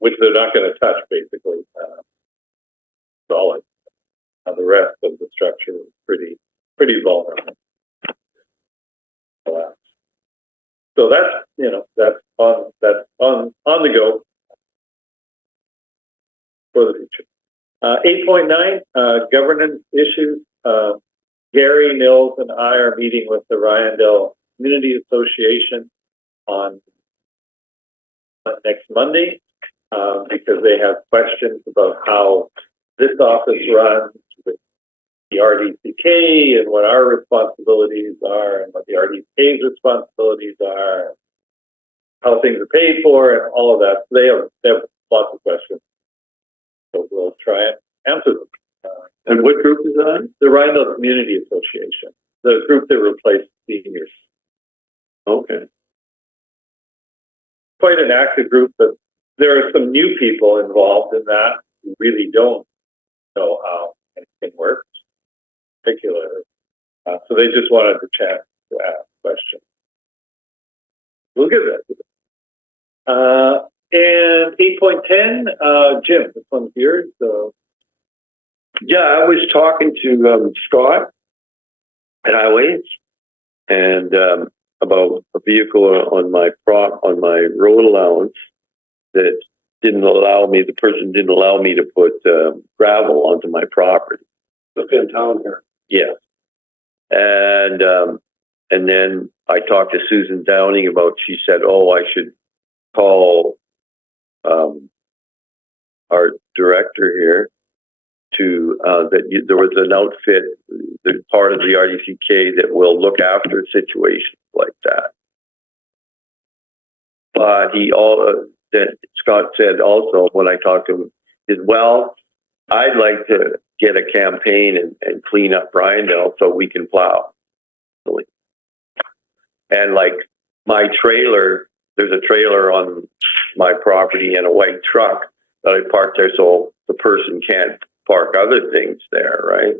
which they're not going to touch, basically. Solid. The rest of the structure was pretty vulnerable. So that's on the go for the future. 8.9 governance issues. Gary, Nils, and I are meeting with the Riondel Community Association on next Monday because they have questions about how this office runs with the RDCK and what our responsibilities are and what the RDCK's responsibilities are, how things are paid for, and all of that. So they have lots of questions. So we'll try and answer them. And what group is that? The Riondel Community Association, the group that replaced seniors. Okay. Quite an active group, but there are some new people involved in that who really don't know how anything works, particularly. So they just wanted the chance to ask questions. We'll give that. And 8.10, Jim, this one's yours. So. Yeah, I was talking to Scott at Highways and about a vehicle on my road allowance that the person didn't allow me to put gravel onto my property. Up in town here. Yeah. And then I talked to Susan Downing she said, I should call our director here there was an outfit, that part of the RDCK that will look after situations like that. But that Scott said also when I talked to him is, I'd like to get a campaign and clean up Riondel so we can plow. And like my trailer, there's a trailer on my property and a white truck that I parked there so the person can't park other things there, right?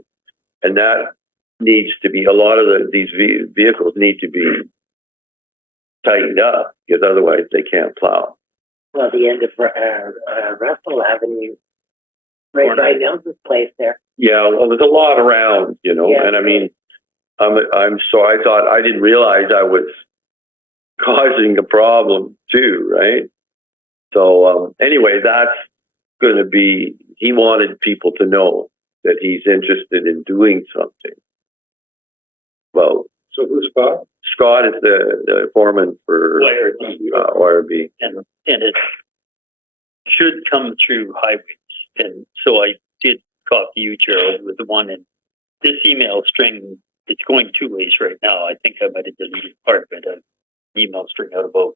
And that needs to be, a lot of these vehicles need to be tightened up because otherwise they can't plow. Well, the end of Russell Avenue, right by Nelson's place there. Yeah, well, there's a lot around, Yeah. And I mean, I thought I didn't realize I was causing a problem too, right? So anyway, that's going to be, he wanted people to know that he's interested in doing something. Well, So who's Scott? Scott is the foreman for YRB. And it should come through highways. And so I did copy you, Gerald, with the one in this email string it's going two ways right now. I think I might have deleted part of it. An email string out about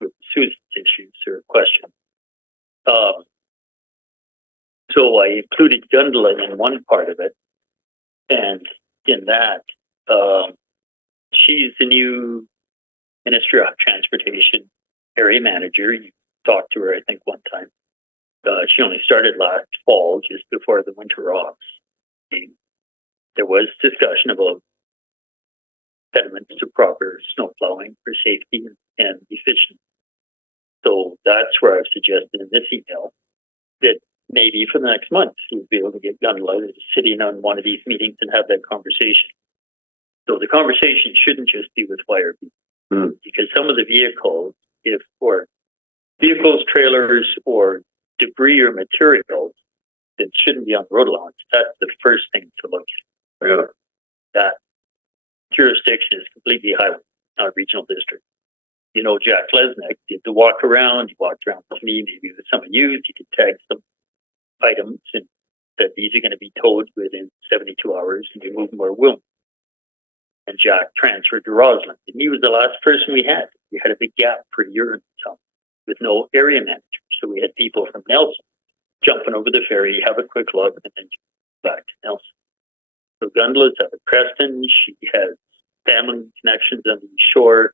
with Susan's issues or question. So I included Gundla in one part of it, and in that, she's the new Ministry of Transportation area manager. You talked to her, I think, one time. She only started last fall, just before the winter off. There was discussion about impediments to proper snow plowing for safety and efficiency. So that's where I've suggested in this email that maybe for the next month we'll be able to get Gundla to sit in on one of these meetings and have that conversation. So the conversation shouldn't just be with fire people, because some of the vehicles, vehicles, trailers, or debris or materials that shouldn't be on road allowance, that's the first thing to look at. Yeah. That jurisdiction is completely highway, not regional district. You know, Jack Lesnick did the walk around. He walked around with me, maybe with some of you. He did tag some items and said these are going to be towed within 72 hours and you move them or will. And Jack transferred to Roslyn. And he was the last person we had. We had a big gap for a year and some with no area manager. So we had people from Nelson jumping over the ferry, have a quick look, and then back to Nelson. So Gundla's out of Preston. She has family connections on the shore.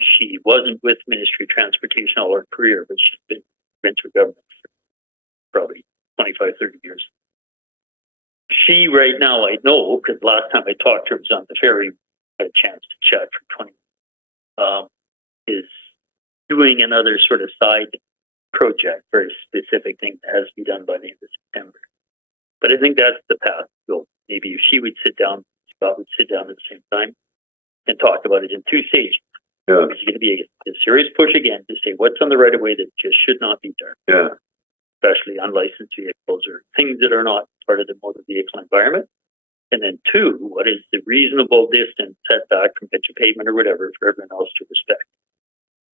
She wasn't with Ministry of Transportation all her career, but she's been provincial government for probably 25, 30 years. She right now, I know, because last time I talked to her was on the ferry, had a chance to chat for 20 is doing another sort of side project, very specific thing that has to be done by the end of September. But I think that's the path to go. Maybe if she would sit down, Scott would sit down at the same time and talk about it in two stages. Yeah. There's going to be a serious push again to say what's on the right of way that just should not be done. Yeah. Especially unlicensed vehicles or things that are not part of the motor vehicle environment. And then two, what is the reasonable distance setback from edge of pavement or whatever for everyone else to respect?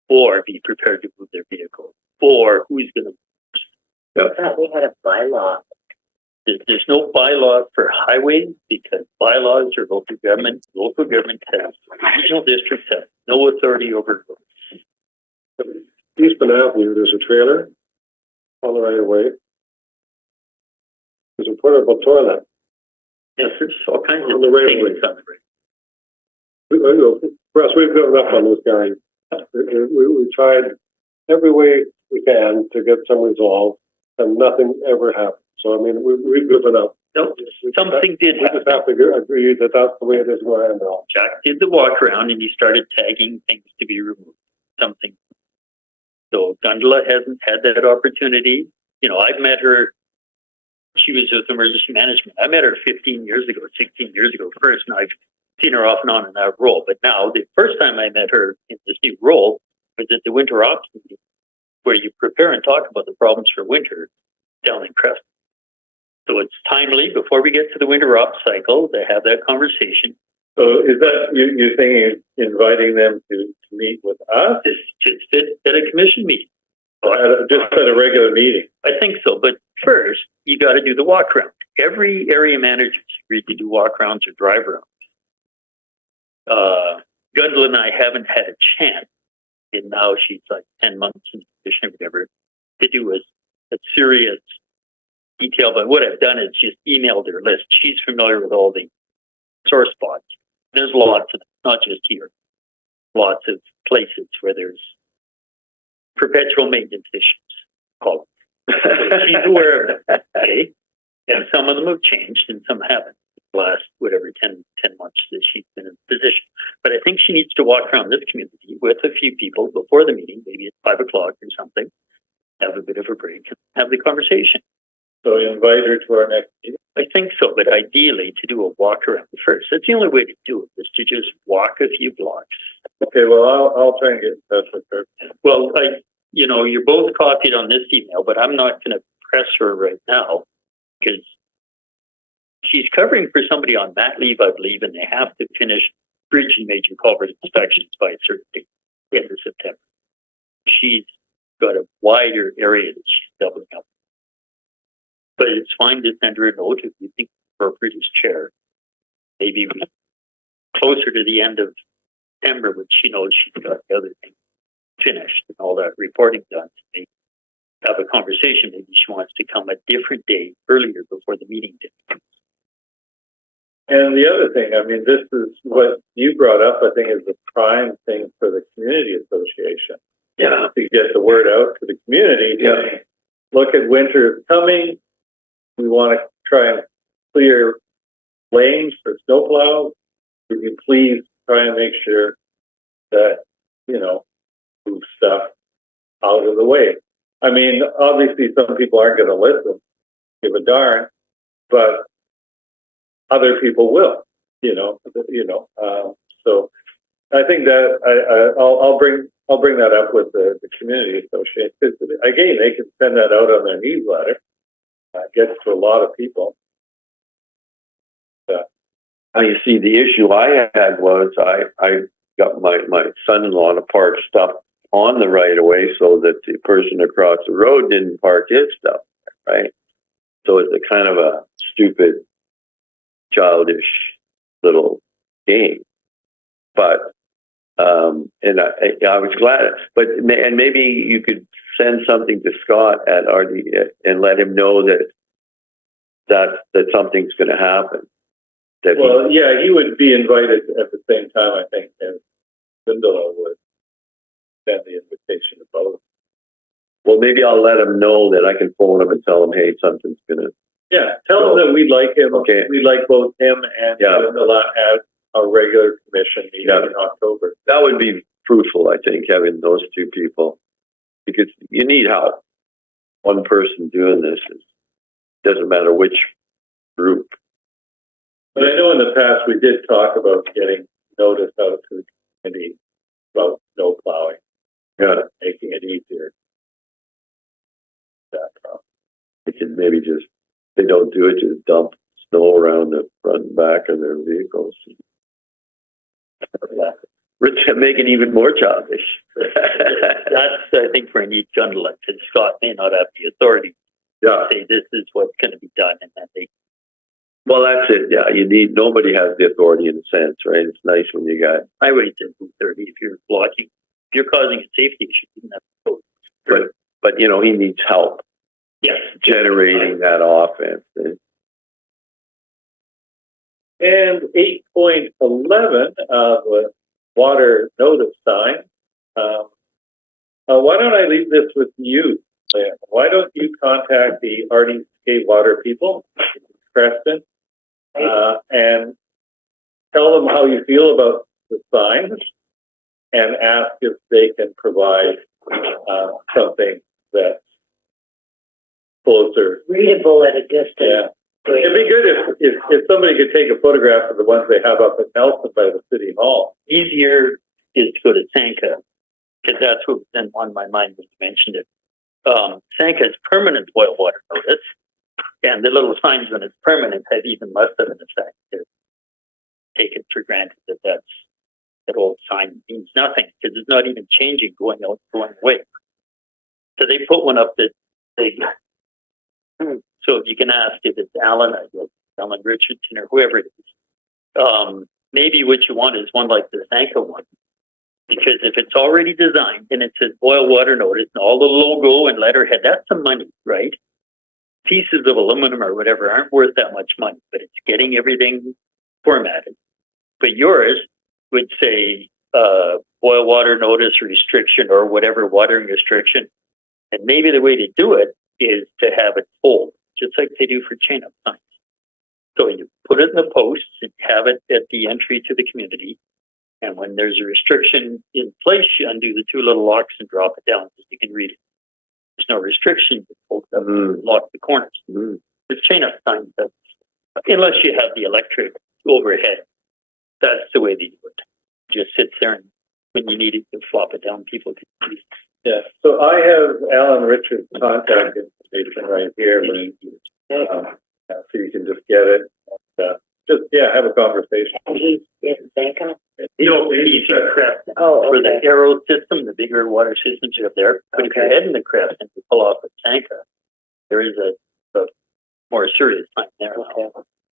Or be prepared to move their vehicle. Or who's going to... I thought we had a bylaw. There's no bylaw for highways because bylaws are local government. Local government has regional districts have no authority over roads. Eastman Avenue, there's a trailer on the right of way. There's a portable toilet. Yes, there's all kinds On of the right of things way. on the right. Russ, we've given up on this guy. We tried every way we can to get some resolve, and nothing ever happened. So, I mean, we've given up. No, something did We happen. just have to agree that that's the way it is going now. Jack did the walk around and he started tagging things to be removed. Something. So Gundla hasn't had that opportunity. You know, I've met her. She was with emergency management. I met her 15 years ago, 16 years ago first, and I've seen her off and on in that role. But now, the first time I met her in this new role was at the winter ops meeting, where you prepare and talk about the problems for winter down in Creston. So it's timely before we get to the winter ops cycle to have that conversation. So is that, you're saying inviting them to meet with us? Just at a commission meeting. Just at a regular meeting? I think so. But first, you got to do the walk around. Every area manager agreed to do walk arounds or drive arounds. Gundla and I haven't had a chance, and now she's like 10 months in position or whatever, to do a serious detail. But what I've done is just emailed her list. She's familiar with all the sore spots. There's lots of them, not just here. Lots of places where there's perpetual maintenance issues. Call it. So she's aware of it. Okay? And some of them have changed and some haven't. The last, 10 months that she's been in position. But I think she needs to walk around this community with a few people before the meeting, maybe at 5 o'clock or something, have a bit of a break, and have the conversation. So invite her to our next meeting? I think so, but ideally to do a walk around first. That's the only way to do it, is to just walk a few blocks. Okay, well, I'll try and get in touch with her. Well, you're both copied on this email, but I'm not going to press her right now because she's covering for somebody on mat leave, I believe, and they have to finish bridge and major culvert inspections by a certain date, end of September. She's got a wider area that she's doubling up. But it's fine to send her a note if you think appropriate as chair. maybe closer to the end of September, when she knows she's got the other thing finished and all that reporting done, maybe have a conversation. Maybe she wants to come a different day earlier before the meeting day. And the other thing, I mean, this is what you brought up, I think, is the prime thing for the community association. Yeah. To get the word out to the community. Yeah. Look at winter coming. We want to try and clear lanes for snowplow. Would you please try and make sure that, move stuff out of the way? I mean, obviously some people aren't going to listen, give a darn, but other people will, so I think that I'll bring that up with the community association. Again, they can send that out on their newsletter. Gets to a lot of people. You see, the issue I had was I got my son-in-law to park stuff on the right of way so that the person across the road didn't park his stuff, right? So it's a kind of a stupid, childish little game. But and I was glad. But and maybe you could send something to Scott at RD and let him know that something's going to happen. He would be invited at the same time, I think, as Riondel would send the invitation to both. Well, maybe I'll let him know that I can phone him and tell him, hey, something's going to. Yeah, tell him that we'd like him. Okay. We'd like both him and Riondel at a regular commission meeting in October. That would be fruitful, I think, having those two people, because you need help. One person doing this doesn't matter which group. But I know in the past we did talk about getting notice out to the community about snow plowing, making it easier. That problem. They can maybe just, they don't do it, just dump snow around the front and back of their vehicles. Make it even more childish. That's, I think, where I need Gundlach, and Scott may not have the authority to say this is what's going to be done, and then they. Well, that's it. Yeah, nobody has the authority in a sense, right? It's nice when you got highways in 230. If you're blocking, if you're causing a safety issue, you don't have to go. But he needs help. Yes, generating that offense. And 8.11 of the water notice sign. Why don't I leave this with you, Lynn? Why don't you contact the RDK water people, Preston, and tell them how you feel about the signs and ask if they can provide something that's closer. Readable at a distance. Yeah. It'd be good if somebody could take a photograph of the ones they have up at Nelson by the city hall. Easier is to go to Sanka, because that's what's been on my mind when you mentioned it. Sanka's permanent boil water notice, and the little signs when it's permanent have even less of an effect. They're taken for granted that old sign means nothing, because it's not even changing, going out, going away. So they put one up that they. So if you can ask if it's Alan Richardson or whoever it is, maybe what you want is one like the Sanka one, because if it's already designed and it says boil water notice and all the logo and letterhead, that's some money, right? Pieces of aluminum or whatever aren't worth that much money, but it's getting everything formatted. But yours would say boil water notice restriction or whatever watering restriction, and maybe the way to do it is to have it fold, just like they do for chain-up signs. So you put it in the posts and have it at the entry to the community. And when there's a restriction in place, you undo the two little locks and drop it down so you can read it. There's no restriction, you fold it up and lock the corners. With chain-up signs, unless you have the electric overhead, that's the way they do it. It just sits there, and when you need it, you flop it down, people can see it. Yeah, so I have Alan Richards' contact information right here, so you can just get it. Have a conversation. And he's in Sanka? No, he's in Creston. Oh, okay. For the Arrow system, the bigger water systems you have there. But if you're heading to Creston, you pull off at Sanka, there is a more serious sign there. Okay.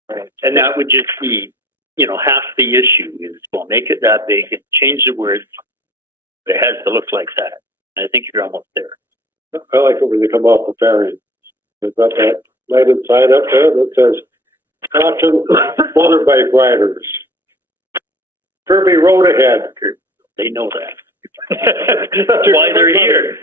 Right. And that would just be half the issue is we'll make it that big and change the words, but it has to look like that. And I think you're almost there. I like it when they come off the ferry. They've got that lighted sign up there that says, "Caution, motorbike riders. Kirby Road ahead." They know that. That's why they're here.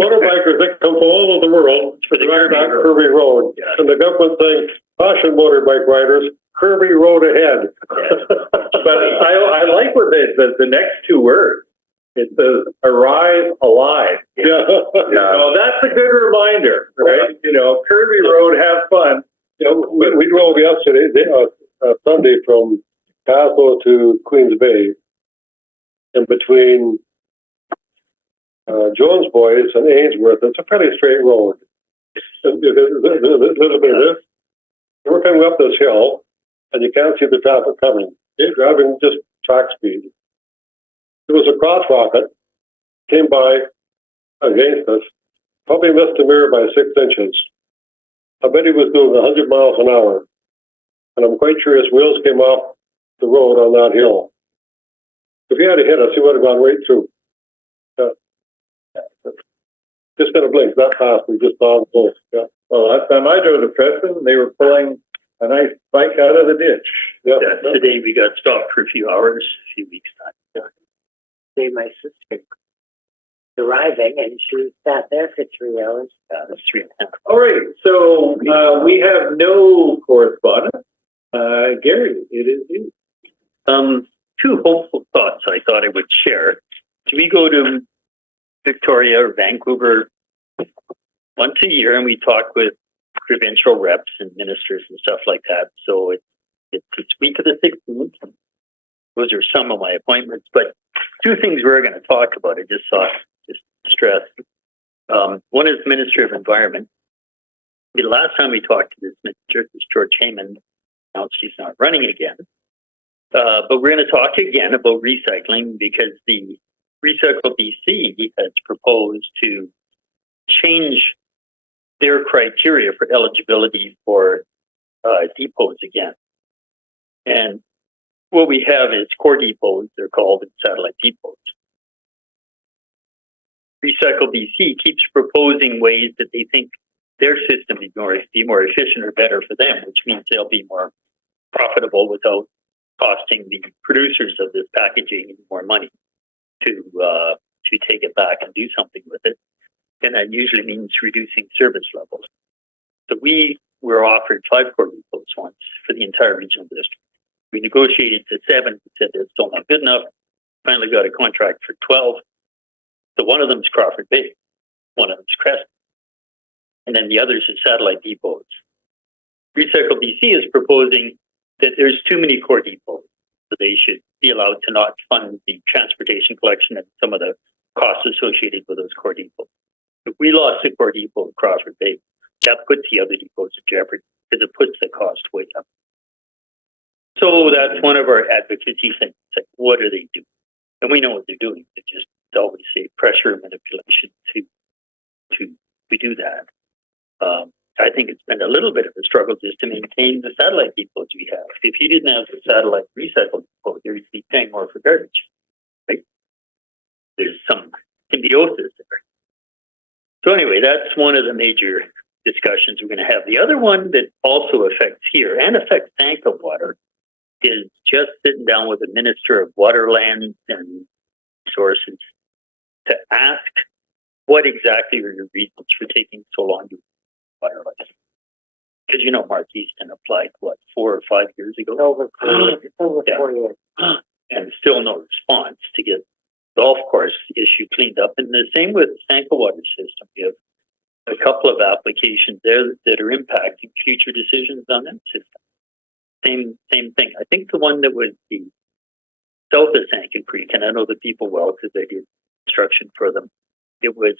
Motorbikers that come from all over the world For the ride Kirby on Road. Kirby Road. Yeah. And the government saying, "Caution, motorbike riders, Kirby Road ahead." But I like what the next two words. It says arrive alive. Yeah. So that's a good reminder, right? Kirby Road, have fun. We drove yesterday, Sunday, from Castle to Queens Bay, in between Jones Boys and Ainsworth. It's a fairly straight road. There's a little bit of this. We're coming up this hill, and you can't see the traffic coming. You're driving just track speed. There was a cross rocket, came by against us, probably missed the mirror by 6 inches. I bet he was doing 100 miles an hour. And I'm quite sure his wheels came off the road on that hill. If he had hit us, he would have gone right through. Just gonna blink that fast, we just saw him close. Yeah. Well, last time I drove to Preston, they were pulling a nice bike out of the ditch. Yeah. Today we got stopped for a few hours, a few weeks time. See my sister driving, and she sat there for 3 hours. That's 3.5. All right, so we have no correspondence. Gary, it is you. Two hopeful thoughts I thought I would share. Do we go to Victoria or Vancouver once a year and we talk with provincial reps and ministers and stuff like that? So it's week of the 16th. Those are some of my appointments, but two things we're going to talk about. I just saw, just stress. One is Minister of Environment. The last time we talked to this minister, this George Heyman, announced he's not running again. But we're going to talk again about recycling because the Recycle BC has proposed to change their criteria for eligibility for depots again. And what we have is core depots, they're called, and satellite depots. Recycle BC keeps proposing ways that they think their system be more efficient or better for them, which means they'll be more profitable without costing the producers of this packaging more money to take it back and do something with it. And that usually means reducing service levels. So we were offered 5 core depots once for the entire regional district. We negotiated to 7, said they're still not good enough. Finally got a contract for 12. So one of them is Crawford Bay, one of them is Crescent, and then the others are satellite depots. Recycle BC is proposing that there's too many core depots, so they should be allowed to not fund the transportation collection and some of the costs associated with those core depots. If we lost the core depot at Crawford Bay, that puts the other depots in jeopardy because it puts the cost way up. So that's one of our advocacy things. Like, what are they doing? And we know what they're doing. They just always say pressure and manipulation to do that. I think it's been a little bit of a struggle just to maintain the satellite depots we have. If you didn't have the satellite recycle depot, you'd be paying more for garbage, right? There's some symbiosis there. So anyway, that's one of the major discussions we're going to have. The other one that also affects here and affects Sanka water is just sitting down with the Minister of Waterlands and Resources to ask what exactly are your reasons for taking so long to water license. Because Mark Easton applied, 4 or 5 years ago? Over 4 years. And still no response to get the golf course issue cleaned up. And the same with Sanka water system. We have a couple of applications there that are impacting future decisions on that system. Same thing. I think the one that was the south of Sanka Creek, and I know the people well because I did construction for them. It was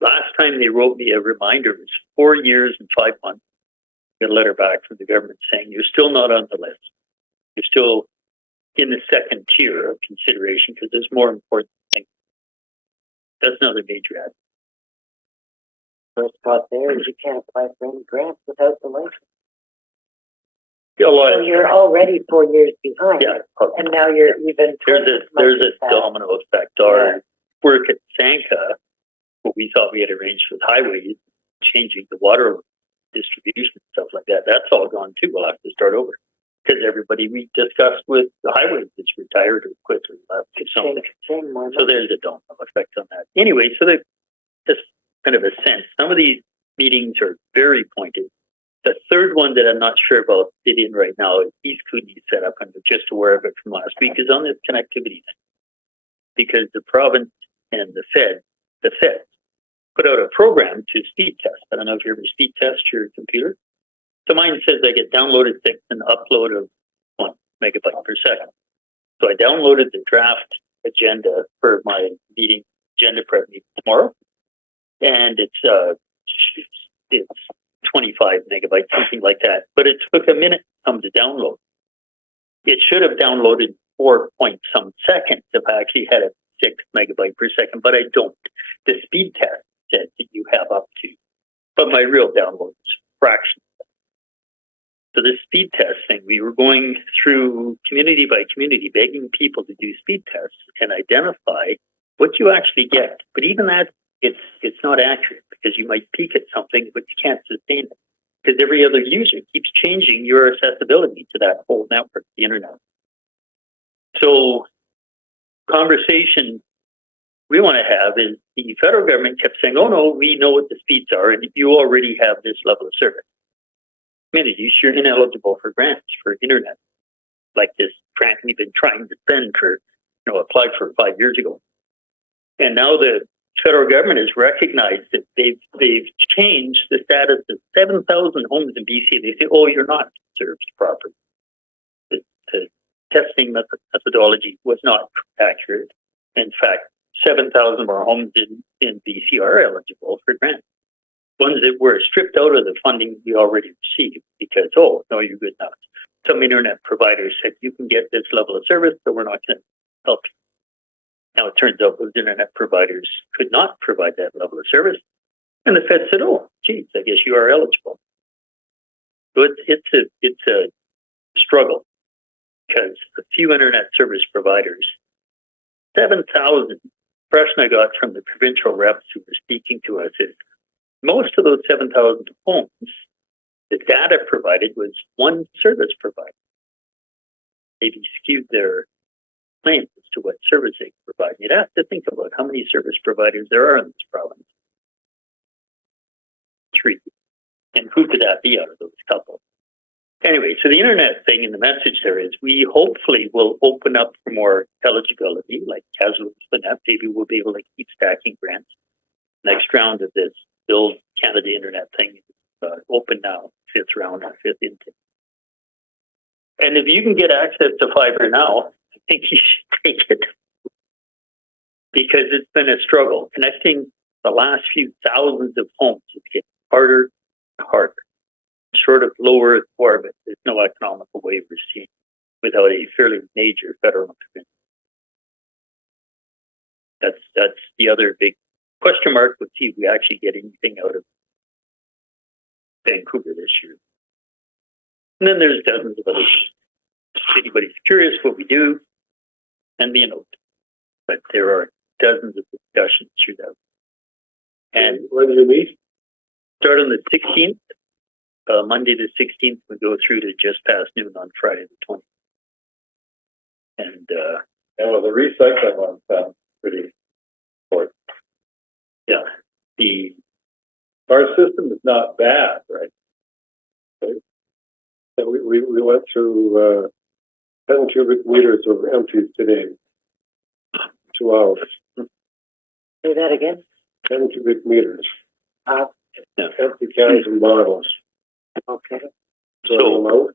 last time they wrote me a reminder. It was 4 years and 5 months. I got a letter back from the government saying you're still not on the list. You're still in the second tier of consideration because there's more important things. That's another major aspect. First spot there is you can't apply for any grants without the license. a lot So of, you're already 4 years behind. yeah, And now you're even. there's a domino effect. Our work at Sanka, what we thought we had arranged with highways, changing the water distribution and stuff like that, that's all gone too. We'll have to start over. Because everybody we discussed with the highways is retired or quit or left or something. So there's a domino effect on that. Anyway, so that just kind of a sense. Some of these meetings are very pointed. The third one that I'm not sure about fit in right now is East Kootenai set up, and I'm just aware of it from last week, is on this connectivity thing. Because the province and the Fed put out a program to speed test. I don't know if you ever speed test your computer. So mine says I get downloaded 6 and upload of 1 megabyte per second. So I downloaded the draft agenda for my meeting, agenda prep meeting tomorrow. And it's 25 megabytes, something like that. But it took a minute to download. It should have downloaded 4 point some seconds if I actually had a 6 megabyte per second, but I don't. The speed test said that you have up to, but my real download is fraction. So this speed test thing, we were going through community by community, begging people to do speed tests and identify what you actually get. But even that, it's not accurate because you might peak at something, but you can't sustain it because every other user keeps changing your accessibility to that whole network, the internet. So conversation we want to have is the federal government kept saying, oh no, we know what the speeds are and you already have this level of service. Communities, you're ineligible for grants for internet, like this grant we've been trying to spend for, applied for 5 years ago. And now the federal government has recognized that they've changed the status of 7,000 homes in BC. They say, oh, you're not served properly. The testing methodology was not accurate. In fact, 7,000 more homes in BC are eligible for grants. Ones that were stripped out of the funding we already received because, oh, no, you're good enough. Some internet providers said, you can get this level of service, but we're not going to help you. Now, it turns out those internet providers could not provide that level of service. And the Fed said, oh, geez, I guess you are eligible. So it's a struggle because a few internet service providers, 7,000, impression I got from the provincial reps who were speaking to us is, most of those 7,000 homes, the data provided was one service provider. Maybe skewed their claims as to what service they provide. You'd have to think about how many service providers there are in this province. 3. And who could that be out of those couple? Anyway, so the internet thing and the message there is we hopefully will open up for more eligibility, like Castle Net. Maybe we'll be able to keep stacking grants. Next round of this Build Canada Internet thing is open now, 5th round, 5th intake. And if you can get access to fiber now, I think you should take it because it's been a struggle. Connecting the last few thousands of homes is getting harder and harder. Short of low Earth orbit, there's no economical way we're seeing without a fairly major federal intervention. That's the other big question mark. Let's see if we actually get anything out of Vancouver this year. And then there's dozens of others. If anybody's curious what we do, send me a note. But there are dozens of discussions through that. And when do you meet? Start on the 16th. Monday the 16th, we go through to just past noon on Friday the 20th. And well, the recycling one sounds pretty important. Yeah, Our system is not bad, right? So we went through 10 cubic meters of empties today. 2 hours. Say that again? 10 cubic meters. Yeah. Empty cans and bottles. Okay. So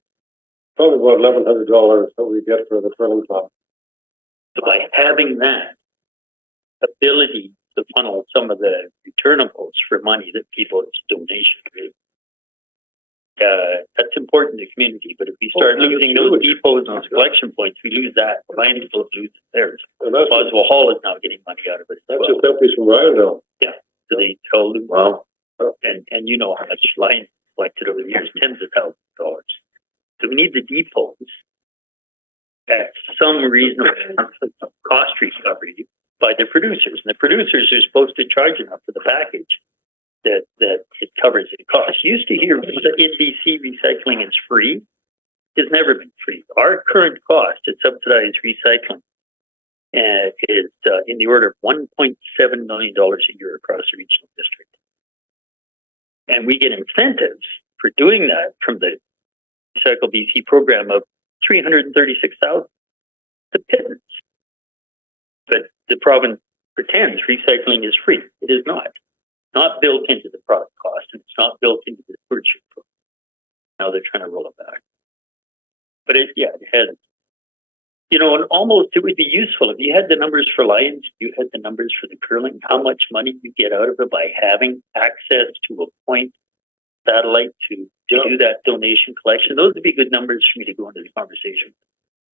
probably about $1,100 that we get for the filling club. So by having that ability to funnel some of the returnables for money that people as donation, that's important to the community. But if we start losing those depots and collection points, we lose that. Landfill loses theirs. Boswell Hall is now getting money out of it. That's just empties from Riondel. Yeah. So they tell them, well, and you know how much Lions collected over the years, tens of thousands of dollars. So we need the depots at some reasonable cost recovery by the producers. And the producers are supposed to charge enough for the package that it covers the cost. You used to hear that in BC recycling is free. It's never been free. Our current cost to subsidize recycling is in the order of $1.7 million a year across the regional district. And we get incentives for doing that from the Recycle BC program of $336,000. The pittance. But the province pretends recycling is free. It is not. Not built into the product cost, and it's not built into the stewardship program. Now they're trying to roll it back. But it has. And almost it would be useful if you had the numbers for Lions, you had the numbers for the curling, how much money you get out of it by having access to a point satellite to do that donation collection. Those would be good numbers for me to go into the conversation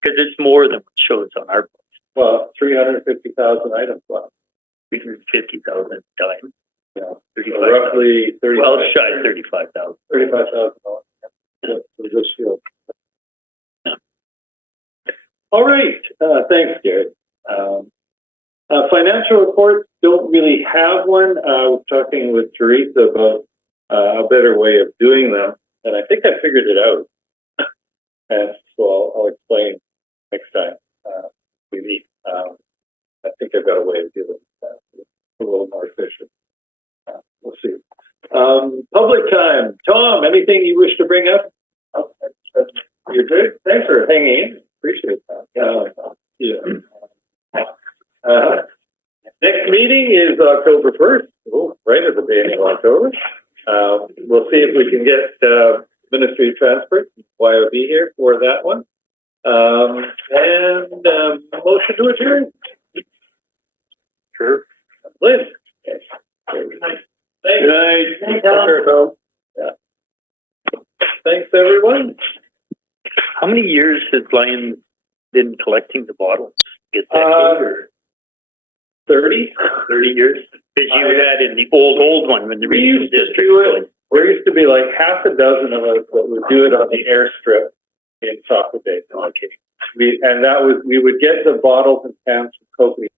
because it's more than what shows on our books. Well, 350,000 items left. 350,000 dimes. Yeah. 35, Roughly 30. well, shy of 35,000. $35,000. Yeah, for this field. All right. Thanks, Jared. Financial reports don't really have one. I was talking with Teresa about a better way of doing them, and I think I figured it out. And so I'll explain next time we meet. I think I've got a way of doing that a little more efficient. We'll see. Public time. Tom, anything you wish to bring up? You're good. Thanks for hanging in. Appreciate that. Next meeting is October 1st. Oh, right at the beginning of October. We'll see if we can get Ministry of Transport, YOB here for that one. And motion to adjourn. Sure. Liz. Okay. Good night. Thanks. Good night. Yeah. Thanks, everyone. How many years has Lions been collecting the bottles? Get that or 30. 30 years? Because you had in the old one when the regional district. There used to be like half a dozen of us that would do it on the airstrip in Saco Bay. Okay. We would get the bottles and cans from Coconut